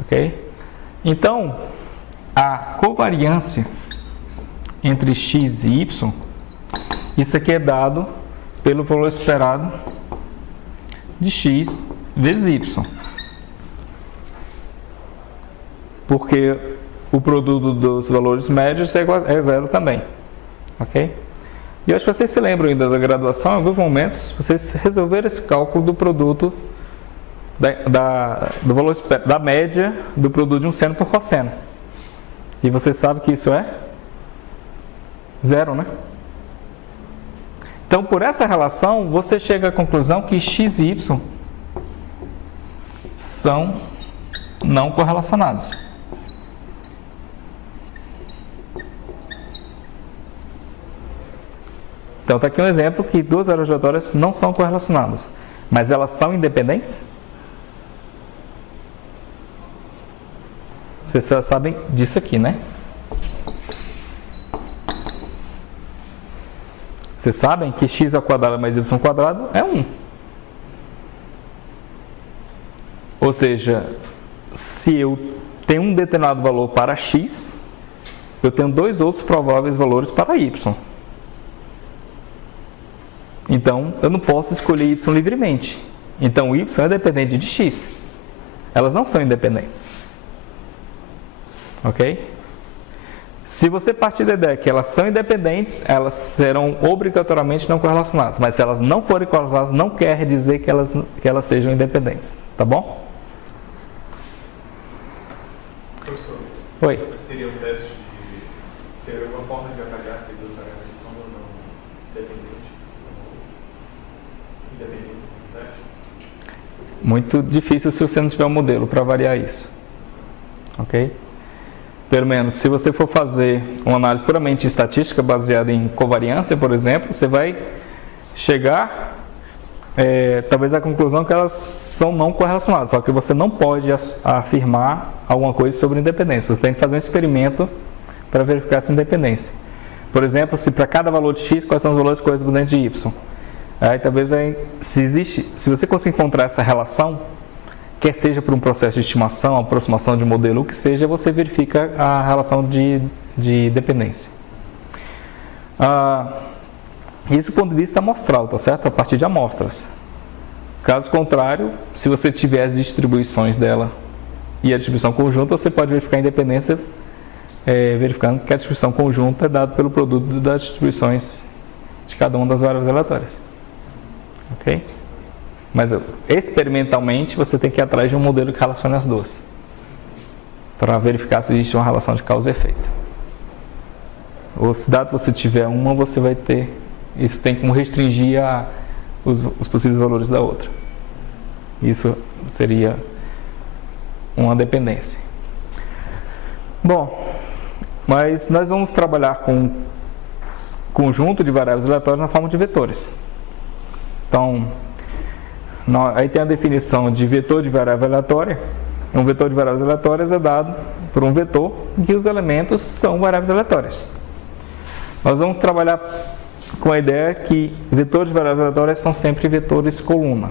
Ok? Então, a covariância entre x e y, isso aqui é dado pelo valor esperado de x vezes y. Porque o produto dos valores médios é zero também. Ok? E eu acho que vocês se lembram ainda da graduação, em alguns momentos, vocês resolveram esse cálculo do produto do valor da média do produto de um seno por cosseno. E você sabe que isso é zero, né? Então, por essa relação, você chega à conclusão que x e y são não correlacionados. Então, está aqui um exemplo que duas variáveis aleatórias não são correlacionadas, mas elas são independentes? Vocês já sabem disso aqui, né? Vocês sabem que x ao quadrado mais y ao quadrado é 1. Ou seja, se eu tenho um determinado valor para x, eu tenho dois outros prováveis valores para y. Então, eu não posso escolher y livremente. Então, y é dependente de x. Elas não são independentes. Ok? Se você partir da ideia que elas são independentes, elas serão obrigatoriamente não correlacionadas. Mas se elas não forem correlacionadas, não quer dizer que elas sejam independentes. Tá bom? Professor, Oi. mas teria um teste de... Teria alguma forma de avaliar se duas variáveis são ou não dependentes? Independentes no teste? Muito difícil se você não tiver um modelo para avaliar isso. Ok? Pelo menos, se você for fazer uma análise puramente estatística baseada em covariância, por exemplo, você vai chegar, talvez, à conclusão que elas são não correlacionadas, só que você não pode afirmar alguma coisa sobre independência. Você tem que fazer um experimento para verificar essa independência. Por exemplo, se para cada valor de x, quais são os valores correspondentes de y. Aí, talvez, se você conseguir encontrar essa relação, quer seja por um processo de estimação, aproximação de modelo, o que seja, você verifica a relação de dependência. Isso do ponto de vista amostral, tá certo? A partir de amostras. Caso contrário, se você tiver as distribuições dela e a distribuição conjunta, você pode verificar a independência verificando que a distribuição conjunta é dada pelo produto das distribuições de cada uma das variáveis aleatórias. Ok? Mas experimentalmente você tem que ir atrás de um modelo que relacione as duas para verificar se existe uma relação de causa e efeito. Ou se dado você tiver uma, você vai ter, isso tem como restringir os possíveis valores da outra. Isso seria uma dependência. Bom, mas nós vamos trabalhar com um conjunto de variáveis aleatórias na forma de vetores. Então, aí tem a definição de vetor de variável aleatória. Um vetor de variáveis aleatórias é dado por um vetor em que os elementos são variáveis aleatórias. Nós vamos trabalhar com a ideia que vetores de variáveis aleatórias são sempre vetores coluna.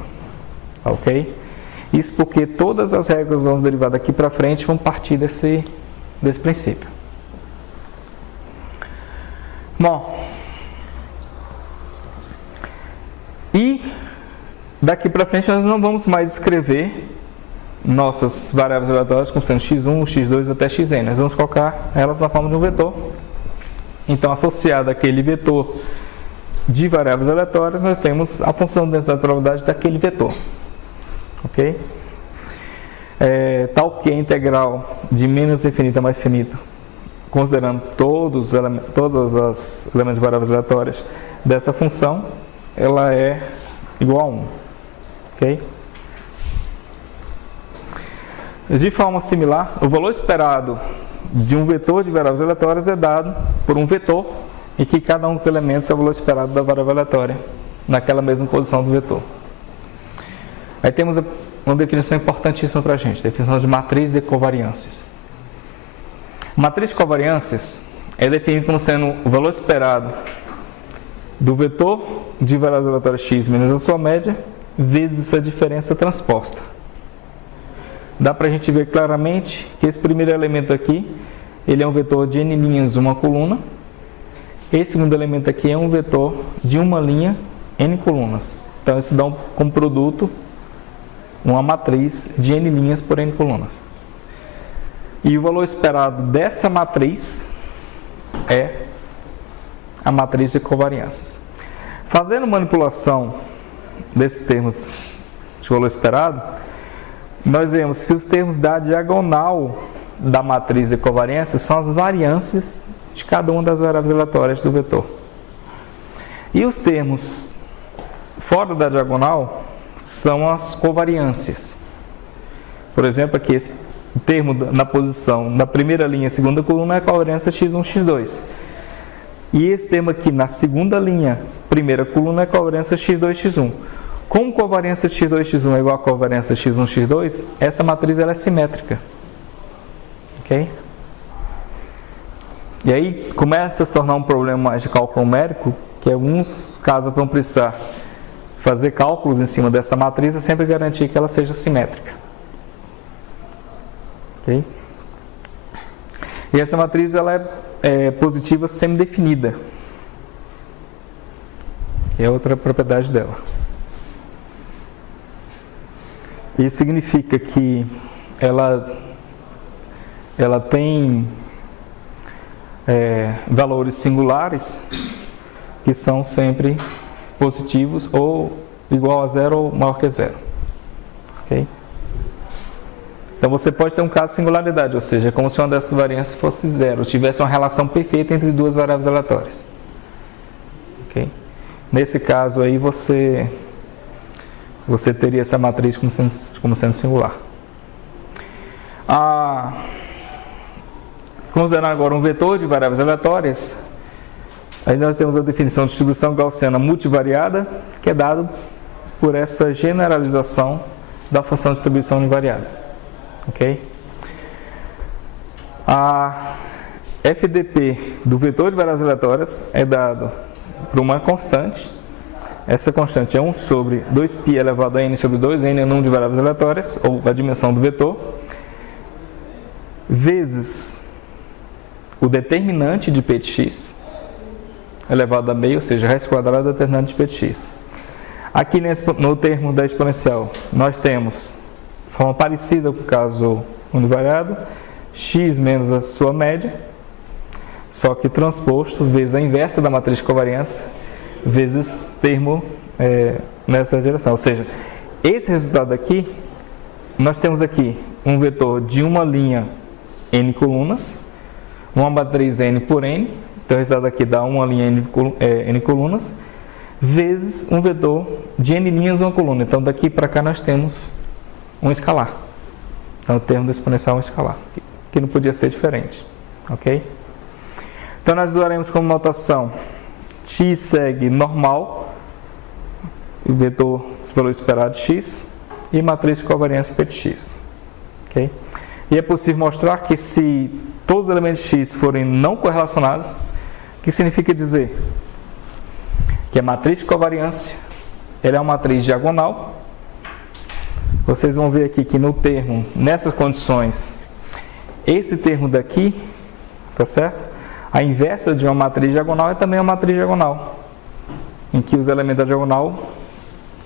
Ok? Isso porque todas as regras que vamos derivar daqui para frente vão partir desse princípio. Bom, e daqui para frente nós não vamos mais escrever nossas variáveis aleatórias como sendo x1, x2 até xn. Nós vamos colocar elas na forma de um vetor. Então, associado àquele vetor de variáveis aleatórias, nós temos a função de densidade de probabilidade daquele vetor. Ok? Tal que a integral de menos infinito a mais infinito, considerando todos os elementos de variáveis aleatórias dessa função, ela é igual a 1. Ok? De forma similar, o valor esperado de um vetor de variáveis aleatórias é dado por um vetor em que cada um dos elementos é o valor esperado da variável aleatória naquela mesma posição do vetor. Aí temos uma definição importantíssima para a gente, definição de matriz de covariâncias. Matriz de covariâncias é definida como sendo o valor esperado do vetor de variáveis aleatórias x menos a sua média vezes essa diferença transposta. Dá para a gente ver claramente que esse primeiro elemento aqui, ele é um vetor de n linhas, uma coluna. Esse segundo elemento aqui é um vetor de uma linha, n colunas. Então, isso dá como produto uma matriz de n linhas por n colunas. E o valor esperado dessa matriz é a matriz de covariâncias. Fazendo manipulação desses termos de valor esperado, nós vemos que os termos da diagonal da matriz de covariância são as variâncias de cada uma das variáveis aleatórias do vetor. E os termos fora da diagonal são as covariâncias. Por exemplo, aqui esse termo na posição da primeira linha, segunda coluna, é a covariância x1, x2. E esse termo aqui na segunda linha, primeira coluna, é a covariância x2, x1. Como covariância x2, x1 é igual a covariância x1, x2, essa matriz ela é simétrica. Ok? E aí começa a se tornar um problema mais de cálculo numérico, que em alguns casos vão precisar fazer cálculos em cima dessa matriz e sempre garantir que ela seja simétrica. Ok? E essa matriz ela é positiva semidefinida. É outra propriedade dela. Isso significa que ela tem valores singulares que são sempre positivos ou igual a zero ou maior que zero. Ok? Então você pode ter um caso de singularidade, ou seja, como se uma dessas variâncias fosse zero, tivesse uma relação perfeita entre duas variáveis aleatórias. Ok? Nesse caso aí você teria essa matriz como sendo singular. Considerando agora um vetor de variáveis aleatórias, aí nós temos a definição de distribuição gaussiana multivariada, que é dado por essa generalização da função de distribuição univariada. Ok? A FDP do vetor de variáveis aleatórias é dado por uma constante. Essa constante é 1 sobre 2π elevado a n sobre 2n, é o número de variáveis aleatórias, ou a dimensão do vetor, vezes o determinante de p de x, elevado a meio, ou seja, raiz quadrada do determinante de p de x. Aqui no termo da exponencial, nós temos forma parecida com o caso univariado, x menos a sua média, só que transposto vezes a inversa da matriz de covariância, vezes termo nessa direção. Ou seja, esse resultado aqui, nós temos aqui um vetor de uma linha n colunas, uma matriz n por n, então o resultado aqui dá uma linha n colunas, vezes um vetor de n linhas uma coluna. Então daqui para cá nós temos um escalar. Então o termo do exponencial é um escalar, que não podia ser diferente. Ok? Então nós usaremos como notação x segue normal, o vetor de valor esperado de x, e matriz de covariância p de x. Ok? E é possível mostrar que se todos os elementos de x forem não correlacionados, o que significa dizer que a matriz de covariância ela é uma matriz diagonal. Vocês vão ver aqui que no termo, nessas condições, esse termo daqui, tá certo? A inversa de uma matriz diagonal é também uma matriz diagonal, em que os elementos da diagonal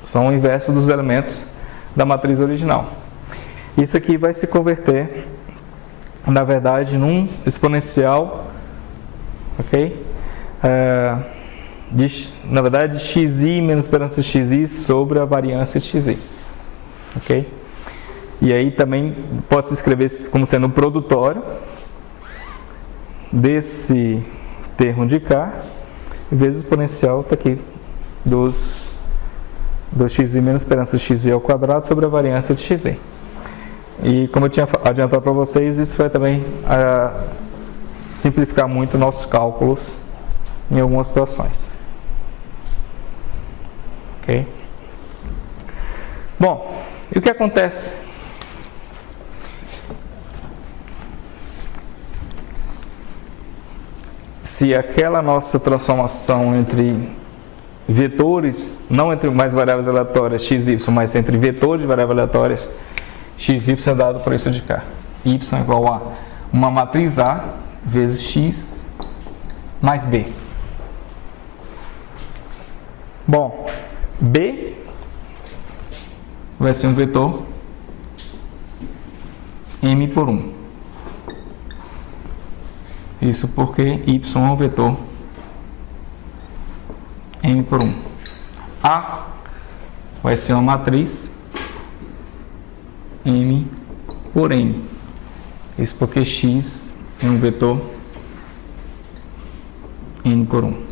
são o inverso dos elementos da matriz original. Isso aqui vai se converter, na verdade, num exponencial, ok? Na verdade, xi menos esperança xi sobre a variância xi. Ok? E aí também pode se escrever como sendo o produtório desse termo de cá, vezes o exponencial está aqui dos xi menos esperança xi ao quadrado sobre a variância de xi. E como eu tinha adiantado para vocês, isso vai também simplificar muito nossos cálculos em algumas situações. Ok? Bom, e o que acontece? Se aquela nossa transformação entre vetores, não entre mais variáveis aleatórias x e y, mas entre vetores de variáveis aleatórias x e y é dado por isso de cá. Y é igual a uma matriz A vezes x mais B. Bom, B vai ser um vetor m por 1. Isso porque y é um vetor m por 1. A vai ser uma matriz m por n. Isso porque x é um vetor n por 1.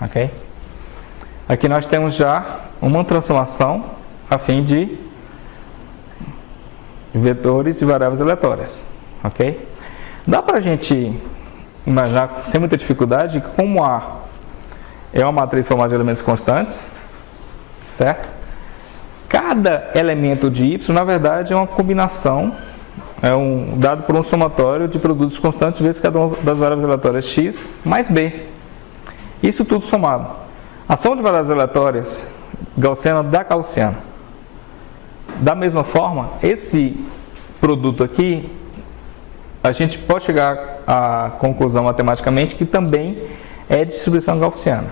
Ok? Aqui nós temos já uma transformação a fim de vetores e variáveis aleatórias. Ok? Dá para a gente imaginar sem muita dificuldade que como A é uma matriz formada de elementos constantes, certo? Cada elemento de y, na verdade, é uma combinação, dado por um somatório de produtos constantes vezes cada uma das variáveis aleatórias x mais b. Isso tudo somado. A soma de variáveis aleatórias gaussiana dá gaussiana. Da mesma forma, esse produto aqui, a gente pode chegar à conclusão matematicamente que também é distribuição gaussiana.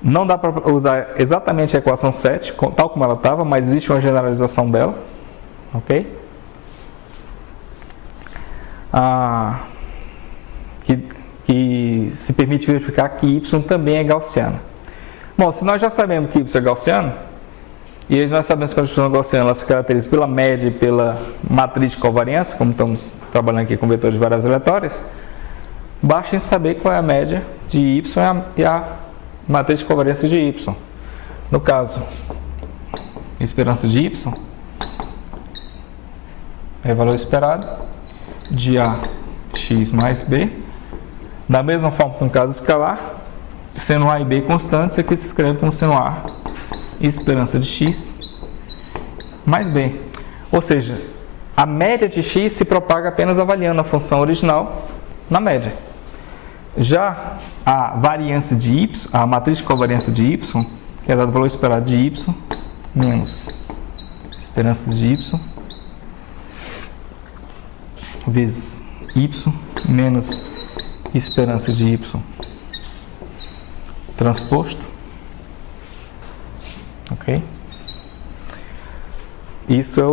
Não dá para usar exatamente a equação 7, tal como ela estava, mas existe uma generalização dela. Ok? Que se permite verificar que y também é gaussiana. Bom, se nós já sabemos que y é gaussiano, e nós sabemos que a distribuição gaussiana ela se caracteriza pela média e pela matriz de covariância, como estamos trabalhando aqui com vetores de variáveis aleatórias, basta em saber qual é a média de y e a matriz de covariância de y. No caso, esperança de y é o valor esperado de ax mais b. Da mesma forma que no caso escalar, sendo a e b constantes, aqui se escreve como sendo a esperança de x mais b. Ou seja, a média de x se propaga apenas avaliando a função original na média. Já a variância de y, a matriz de covariância de y, que é dado o valor esperado de y menos esperança de y vezes y menos esperança de y transposto. Ok? Isso é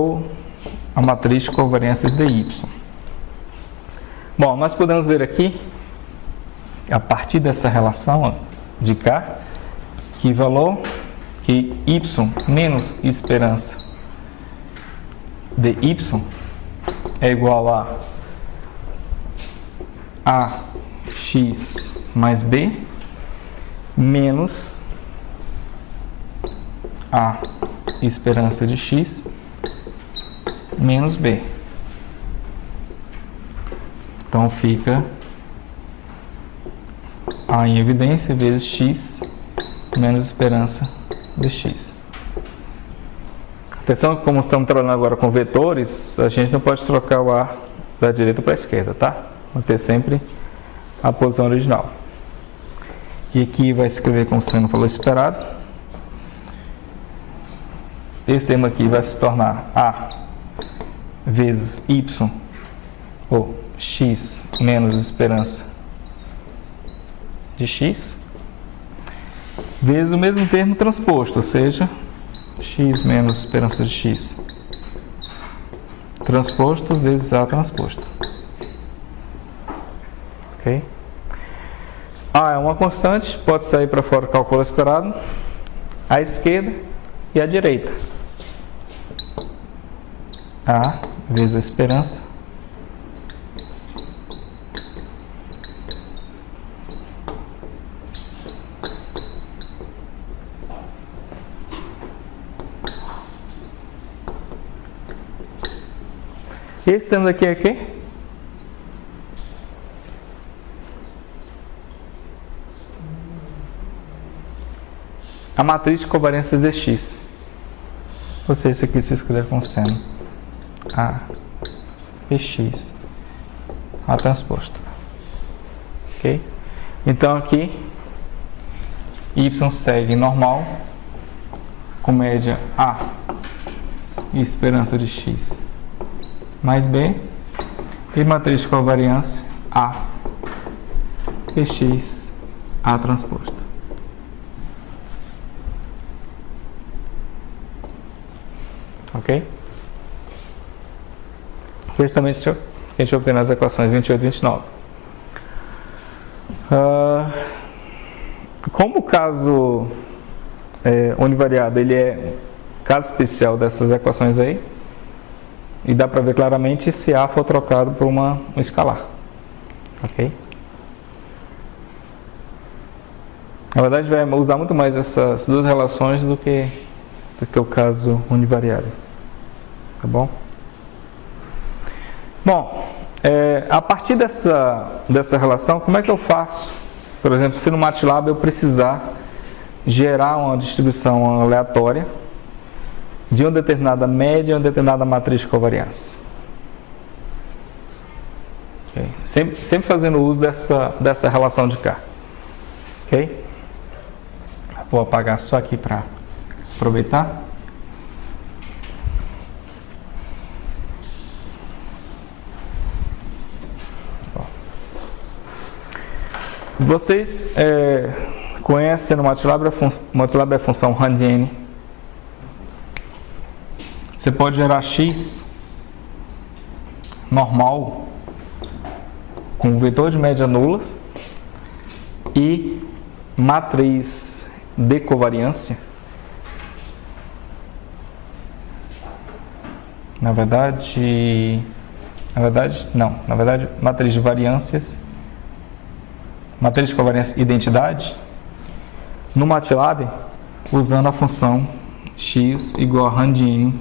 a matriz de covariância de y. Bom, nós podemos ver aqui, a partir dessa relação de cá, que y menos esperança de y é igual a ax mais b menos a esperança de x menos b. Então fica A em evidência vezes x menos esperança de x. Atenção que como estamos trabalhando agora com vetores, a gente não pode trocar o A da direita para a esquerda, tá? Manter sempre a posição original. E aqui vai escrever como sendo o valor esperado. Esse termo aqui vai se tornar A vezes y, ou x menos esperança de x, vezes o mesmo termo transposto, ou seja, x menos esperança de x transposto vezes A transposto. Ok? A é uma constante, pode sair para fora o cálculo esperado, à esquerda e à direita. A vezes a esperança esse termo aqui é o quê? A matriz de covariâncias de x. Ou seja, isso aqui se escreve como sendo A px A transposto. Ok? Então aqui y segue normal com média A e esperança de x mais b e matriz de covariância A px A transposto. Ok? Justamente que a gente obtém nas equações 28 e 29. Como o caso univariado ele é caso especial dessas equações aí, E dá para ver claramente se A for trocado por um escalar. Ok? Na verdade, vai usar muito mais essas duas relações do que o caso univariário. Tá bom? Bom, a partir dessa relação, como é que eu faço? Por exemplo, se no MATLAB eu precisar gerar uma distribuição aleatória de uma determinada média e uma determinada matriz de covariância. Okay. Sempre fazendo uso dessa relação de K. Ok? Vou apagar só aqui para aproveitar. Vocês conhecem no MATLAB a função RandN. Você pode gerar X normal com um vetor de média nulas e matriz de covariância. Na verdade, matriz de variâncias, matriz de covariância identidade, no MATLAB, usando a função x igual a RandN,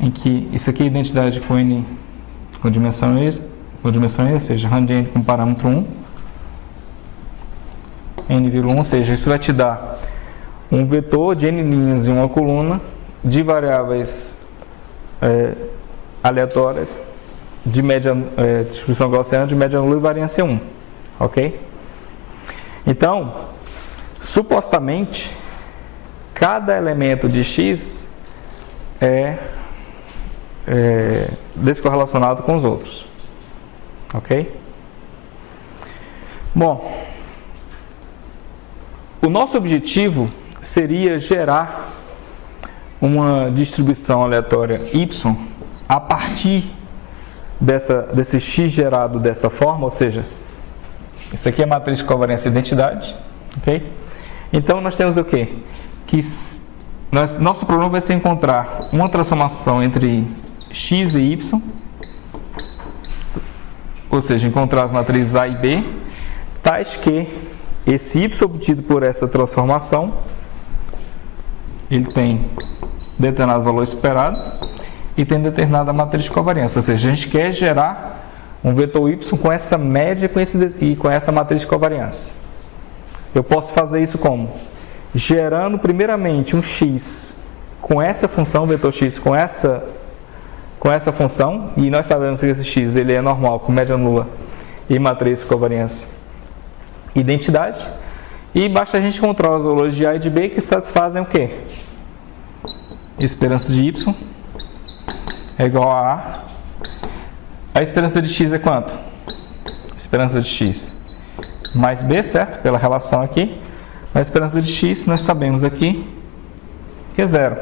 em que isso aqui é identidade com n com dimensão e, ou seja, RandN com parâmetro 1, n,1, ou seja, isso vai te dar um vetor de n linhas em uma coluna de variáveis aleatórias de média, distribuição gaussiana de média nula e variância 1, ok? Então, supostamente, cada elemento de x é descorrelacionado com os outros, ok? Bom, o nosso objetivo seria gerar uma distribuição aleatória y a partir desse x gerado dessa forma, ou seja, isso aqui é a matriz de covariância e identidade, ok? Então nós temos o quê? Que nosso problema vai ser encontrar uma transformação entre x e y, ou seja, encontrar as matrizes A e B, tais que esse y obtido por essa transformação, ele tem determinado valor esperado e tem determinada matriz de covariância, ou seja, a gente quer gerar um vetor y com essa média e com essa matriz de covariância. Eu posso fazer isso como? Gerando primeiramente um x com essa função, vetor x com essa função, e nós sabemos que esse x ele é normal com média nula e matriz de covariância identidade, e basta a gente encontrar os valores de A e de B que satisfazem o quê? Esperança de y é igual a A. A esperança de x é quanto? Esperança de x mais B, certo? Pela relação aqui. A esperança de x, nós sabemos aqui que é zero.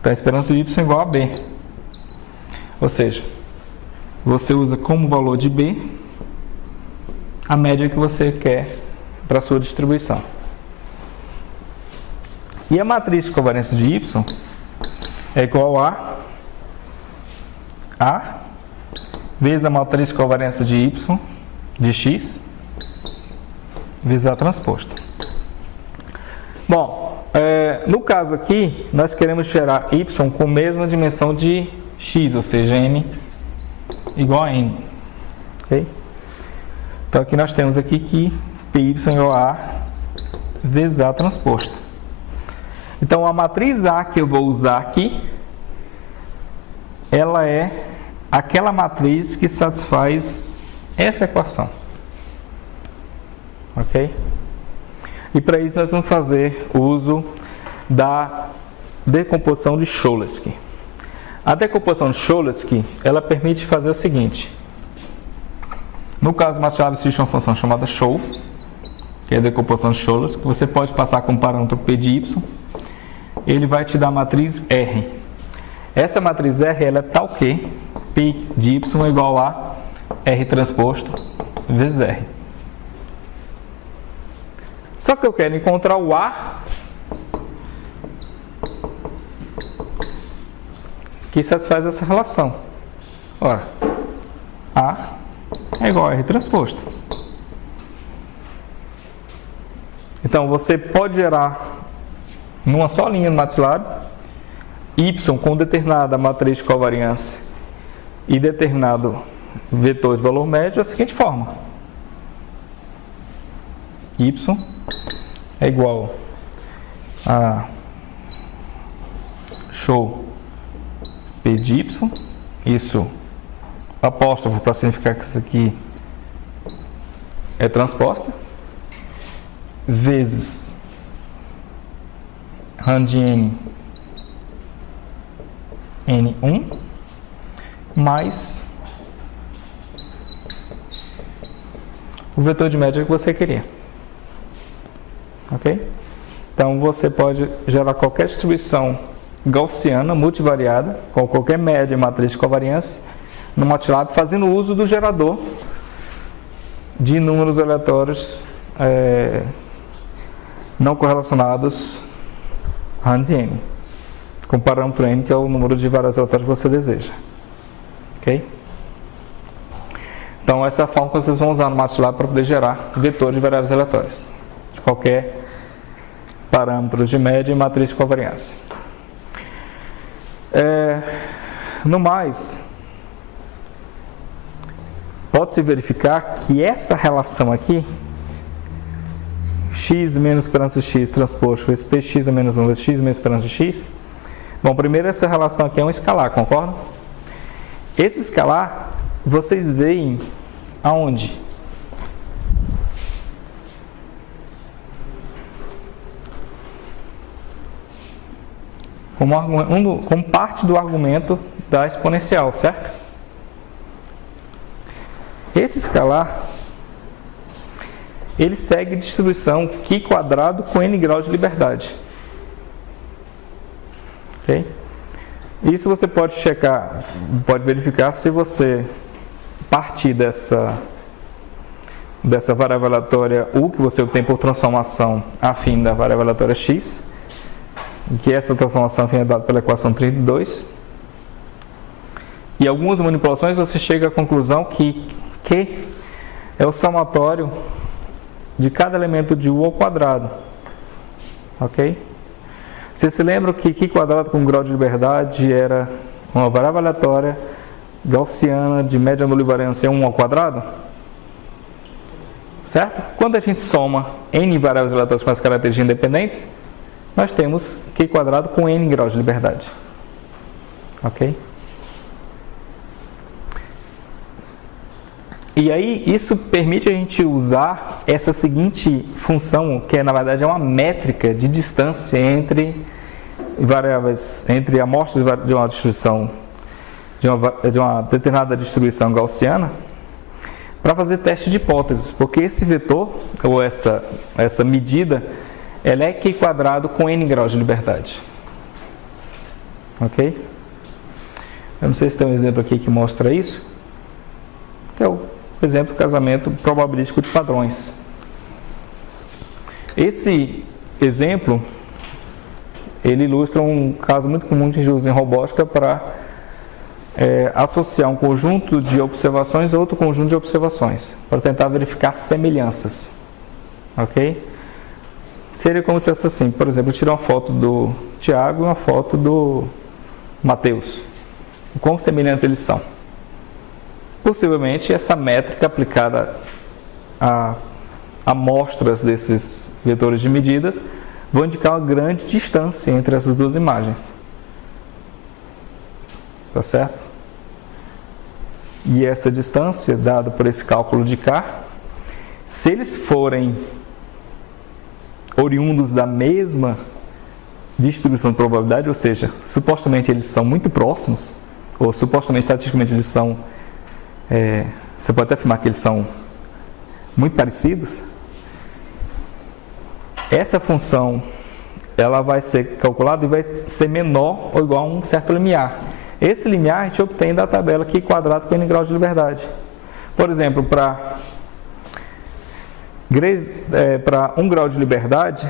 Então, a esperança de y é igual a B. Ou seja, você usa como valor de B a média que você quer para a sua distribuição. E a matriz de covariância de y é igual a A vezes a matriz de covariância de y de x vezes A transposto. Bom, no caso aqui, nós queremos gerar y com a mesma dimensão de x, ou seja, m igual a n. Okay? Então, aqui nós temos aqui que py é igual a A vezes A transposto. Então, a matriz A que eu vou usar aqui, ela é aquela matriz que satisfaz essa equação. Ok? E para isso nós vamos fazer uso da decomposição de Cholesky. A decomposição de Cholesky, ela permite fazer o seguinte. No caso do MATLAB existe uma função chamada show, que é a decomposição de Cholesky, que você pode passar como parâmetro P de y. Ele vai te dar a matriz R. Essa matriz R ela é tal que P de y é igual a R transposto vezes R. Só que eu quero encontrar o A que satisfaz essa relação. Ora, A é igual a R transposto. Então, você pode gerar numa só linha no MATLAB Y com determinada matriz de covariância e determinado vetor de valor médio da seguinte forma: Y é igual a show P de Y, isso apóstrofo para significar que isso aqui é transposta, vezes rand n N1 mais o vetor de média que você queria. Ok? Então você pode gerar qualquer distribuição gaussiana multivariada com qualquer média matriz de covariância no MATLAB fazendo uso do gerador de números aleatórios não correlacionados rand n, com parâmetro n, que é o número de variáveis aleatórias que você deseja. Ok? Então essa é a forma que vocês vão usar no MATLAB para poder gerar vetor de variáveis aleatórias de qualquer parâmetro de média e matriz de covariância. No mais, pode-se verificar que essa relação aqui, x menos esperança de x transposto vezes px a menos 1 vezes x menos esperança de x. Bom, primeiro essa relação aqui é um escalar, concordam? Esse escalar, vocês veem aonde? Como parte do argumento da exponencial, certo? Esse escalar, ele segue distribuição Q quadrado com n graus de liberdade. Ok? Isso você pode checar, pode verificar se você partir dessa variável aleatória U, que você obtém por transformação afim da variável aleatória x, que essa transformação afim é dada pela equação 32. E algumas manipulações você chega à conclusão que Q é o somatório de cada elemento de U ao quadrado. Ok? Você se lembra que Q quadrado com grau de liberdade era uma variável aleatória gaussiana de média multivariância 1 ao quadrado? Certo? Quando a gente soma n variáveis aleatórias com as características independentes, nós temos Q quadrado com n graus de liberdade. Ok? E aí, isso permite a gente usar essa seguinte função, que na verdade é uma métrica de distância entre variáveis, entre amostras de uma distribuição, de uma determinada distribuição gaussiana, para fazer teste de hipóteses, porque esse vetor, ou essa medida, ela é Q quadrado com n graus de liberdade. Ok? Eu não sei se tem um exemplo aqui que mostra isso, que é o exemplo do casamento probabilístico de padrões. Esse exemplo, ele ilustra um caso muito comum que a gente usa em robótica para associar um conjunto de observações a outro conjunto de observações, para tentar verificar semelhanças. Ok? Seria como se fosse assim, por exemplo, eu tirar uma foto do Tiago e uma foto do Mateus. O quão semelhantes eles são? Possivelmente essa métrica aplicada a amostras desses vetores de medidas vão indicar uma grande distância entre essas duas imagens. Tá certo? E essa distância, dada por esse cálculo de K, se eles forem oriundos da mesma distribuição de probabilidade, ou seja, supostamente eles são muito próximos, ou supostamente estatisticamente eles são, você pode até afirmar que eles são muito parecidos, essa função ela vai ser calculada e vai ser menor ou igual a um certo limiar. Esse limiar a gente obtém da tabela Q quadrado com n graus de liberdade. Por exemplo, para 1 grau de liberdade,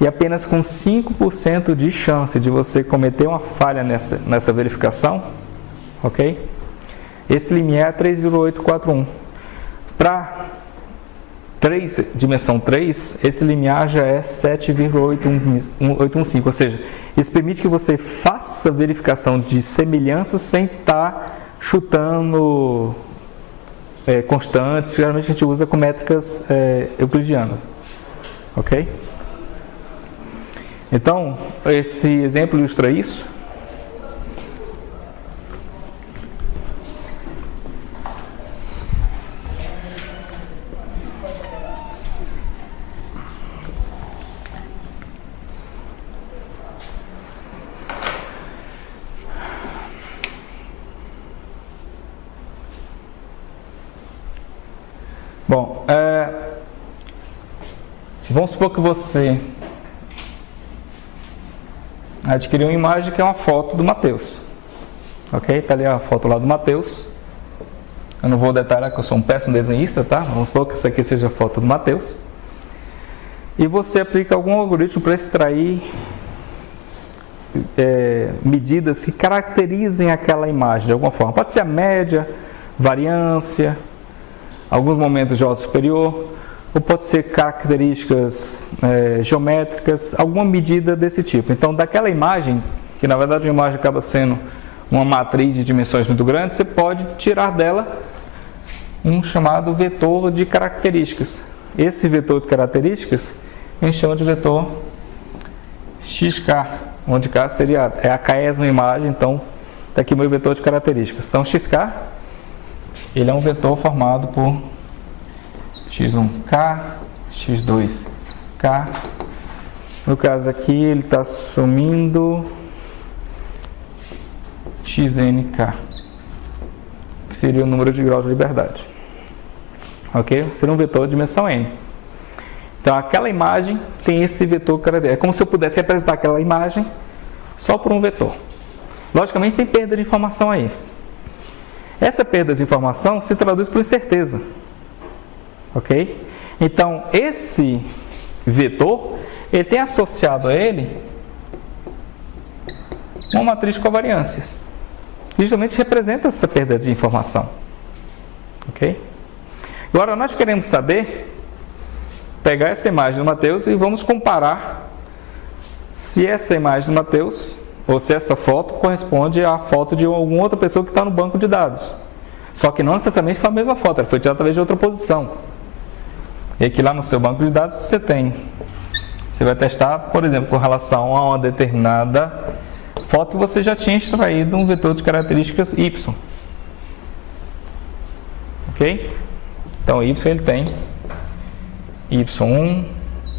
e apenas com 5% de chance de você cometer uma falha nessa verificação, ok? Esse limiar é 3,841. Para dimensão 3, esse limiar já é 7,815, ou seja, isso permite que você faça verificação de semelhanças sem estar chutando constantes, geralmente a gente usa com métricas euclidianas, ok? Então, esse exemplo ilustra isso. Bom, vamos supor que você adquiriu uma imagem que é uma foto do Mateus, ok? Está ali a foto lá do Mateus. Eu não vou detalhar que eu sou um péssimo desenhista, tá? Vamos supor que essa aqui seja a foto do Mateus. E você aplica algum algoritmo para extrair medidas que caracterizem aquela imagem de alguma forma. Pode ser a média, variância, alguns momentos de ordem superior, ou pode ser características geométricas, alguma medida desse tipo. Então, daquela imagem, que na verdade uma imagem acaba sendo uma matriz de dimensões muito grandes, você pode tirar dela um chamado vetor de características. Esse vetor de características a gente chama de vetor XK, onde K seria a késima imagem, então está aqui o meu vetor de características. Então, XK, ele é um vetor formado por x1k, x2k. No caso aqui, ele está assumindo xnk, que seria o número de graus de liberdade. Ok? Seria um vetor de dimensão n. Então, aquela imagem tem esse vetor característico. É como se eu pudesse representar aquela imagem só por um vetor. Logicamente, tem perda de informação aí. Essa perda de informação se traduz por incerteza. Ok? Então, esse vetor, ele tem associado a ele uma matriz de covariâncias. Justamente representa essa perda de informação. Ok? Agora, nós queremos saber, pegar essa imagem do Mateus e vamos comparar se essa imagem do Mateus, ou se essa foto corresponde à foto de alguma outra pessoa que está no banco de dados. Só que não necessariamente foi a mesma foto, ela foi tirada através de outra posição. E aqui lá no seu banco de dados você vai testar, por exemplo, com relação a uma determinada foto que você já tinha extraído um vetor de características y. Ok? Então, y ele tem y1,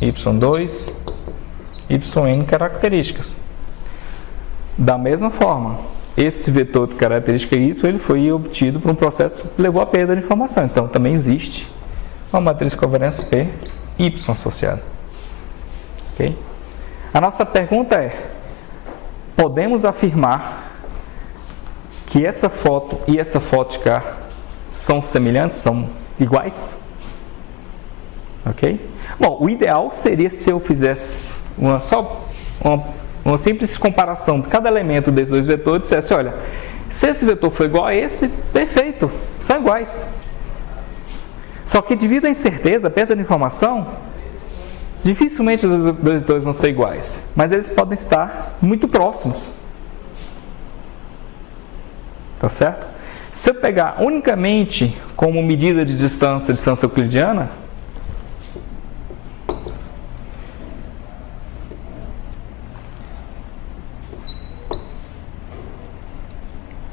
y2, yn características. Da mesma forma, esse vetor de característica y ele foi obtido por um processo que levou à perda de informação. Então, também existe uma matriz de covariância P, y associada. Okay? A nossa pergunta é, podemos afirmar que essa foto e essa foto de cá são semelhantes, são iguais? Ok? Bom, o ideal seria se eu fizesse uma simples comparação de cada elemento desses dois vetores e dissesse, olha, se esse vetor for igual a esse, perfeito, são iguais. Só que devido à incerteza, a perda de informação, dificilmente os dois vetores vão ser iguais, mas eles podem estar muito próximos. Tá certo? Se eu pegar unicamente como medida de distância euclidiana,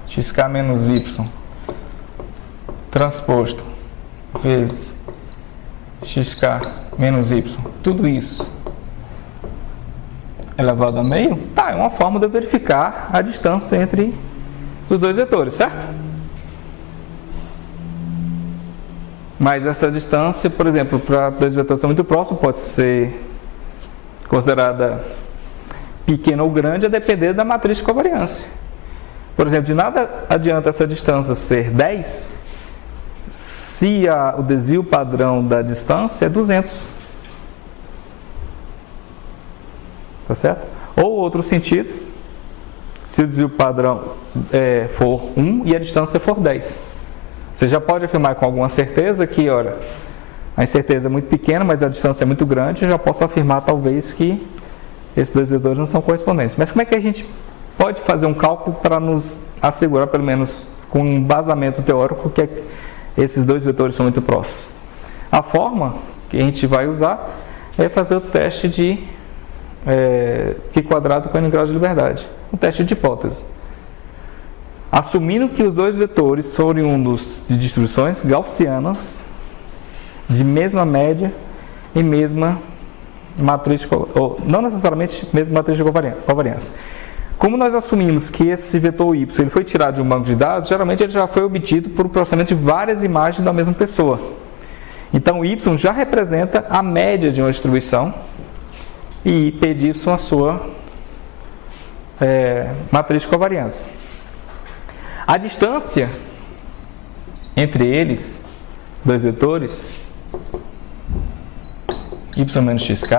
xk menos y transposto vezes xk menos y, tudo isso elevado a meio, tá, é uma forma de eu verificar a distância entre os dois vetores, certo? Mas essa distância, por exemplo, para dois vetores que estão muito próximos, pode ser considerada pequena ou grande a depender da matriz de covariância. Por exemplo, de nada adianta essa distância ser 10 se o desvio padrão da distância é 200. tá certo? Ou outro sentido, se o desvio padrão for 1 e a distância for 10. Você já pode afirmar com alguma certeza que, olha, a incerteza é muito pequena, mas a distância é muito grande, eu já posso afirmar talvez que esses dois vetores não são correspondentes. Mas como é que a gente pode fazer um cálculo para nos assegurar, pelo menos com um embasamento teórico, que esses dois vetores são muito próximos? A forma que a gente vai usar é fazer o teste de Q quadrado com N grau de liberdade, um teste de hipótese. Assumindo que os dois vetores são oriundos de distribuições gaussianas, de mesma média e mesma matriz, ou não necessariamente mesma matriz de covariância. Como nós assumimos que esse vetor Y ele foi tirado de um banco de dados, geralmente ele já foi obtido por processamento de várias imagens da mesma pessoa. Então, Y já representa a média de uma distribuição e P de Y a sua matriz de covariância. A distância entre eles, dois vetores, Y menos XK,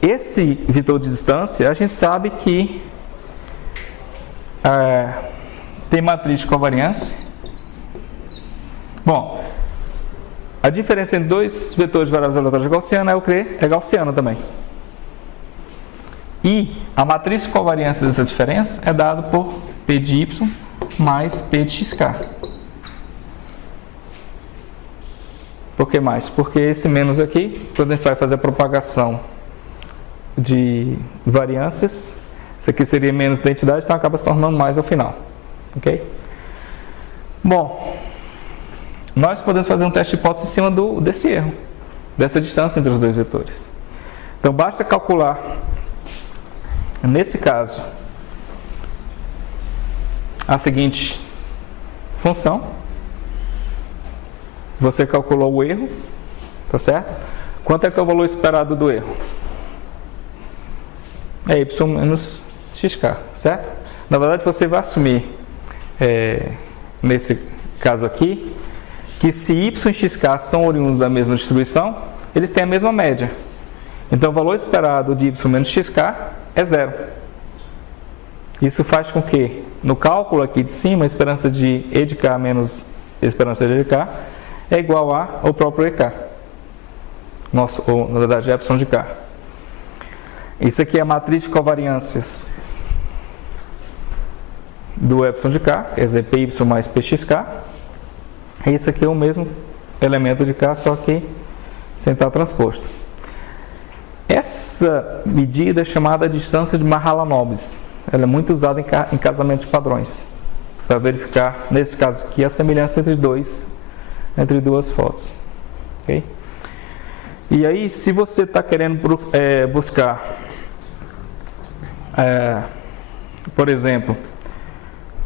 esse vetor de distância, a gente sabe que tem matriz de covariância. Bom, a diferença entre dois vetores de variáveis aleatórias gaussiana é o que? É gaussiana também. E a matriz de covariância dessa diferença é dada por P de Y mais P de XK. Por que mais? Porque esse menos aqui, quando a gente vai fazer a propagação de variâncias, isso aqui seria menos identidade, então acaba se tornando mais ao final. Ok? Bom, nós podemos fazer um teste de hipótese em cima desse erro, dessa distância entre os dois vetores. Então basta calcular, nesse caso, a seguinte função. Você calculou o erro, tá certo? Quanto é que é o valor esperado do erro? É Y menos XK, certo? Na verdade, você vai assumir, nesse caso aqui, que se Y e XK são oriundos da mesma distribuição, eles têm a mesma média. Então, o valor esperado de Y menos XK é 0. Isso faz com que, no cálculo aqui de cima, a esperança de E de K menos a esperança de E de K é igual ao próprio EK. Ou, na verdade, é epsilon de K. Isso aqui é a matriz de covariâncias do epsilon de K, quer dizer, PY mais PXK. Esse aqui é o mesmo elemento de K, só que sem estar transposto. Essa medida é chamada distância de Mahalanobis. Ela é muito usada em casamentos de padrões, para verificar, nesse caso aqui, a semelhança entre duas fotos. Okay? E aí, se você está querendo buscar, por exemplo,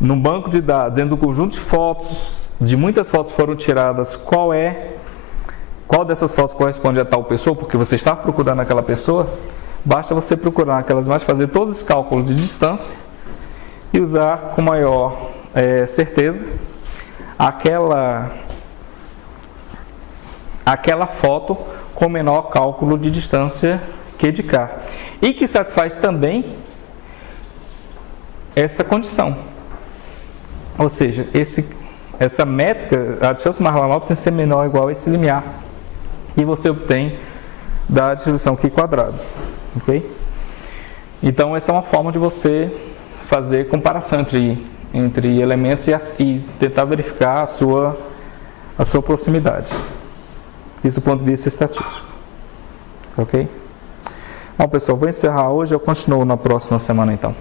num banco de dados, dentro do conjunto de fotos, de muitas fotos foram tiradas, qual dessas fotos corresponde a tal pessoa, porque você está procurando aquela pessoa, basta você procurar aquelas imagens, fazer todos os cálculos de distância e usar com maior certeza aquela foto com menor cálculo de distância Q de K. E que satisfaz também essa condição. Ou seja, essa métrica, a distância Mahalanobis tem que ser menor ou igual a esse limiar. E você obtém da distribuição Q quadrado. Ok? Então, essa é uma forma de você fazer comparação entre elementos e tentar verificar a sua proximidade. Isso do ponto de vista estatístico. Ok? Bom, pessoal, vou encerrar hoje. Eu continuo na próxima semana, então.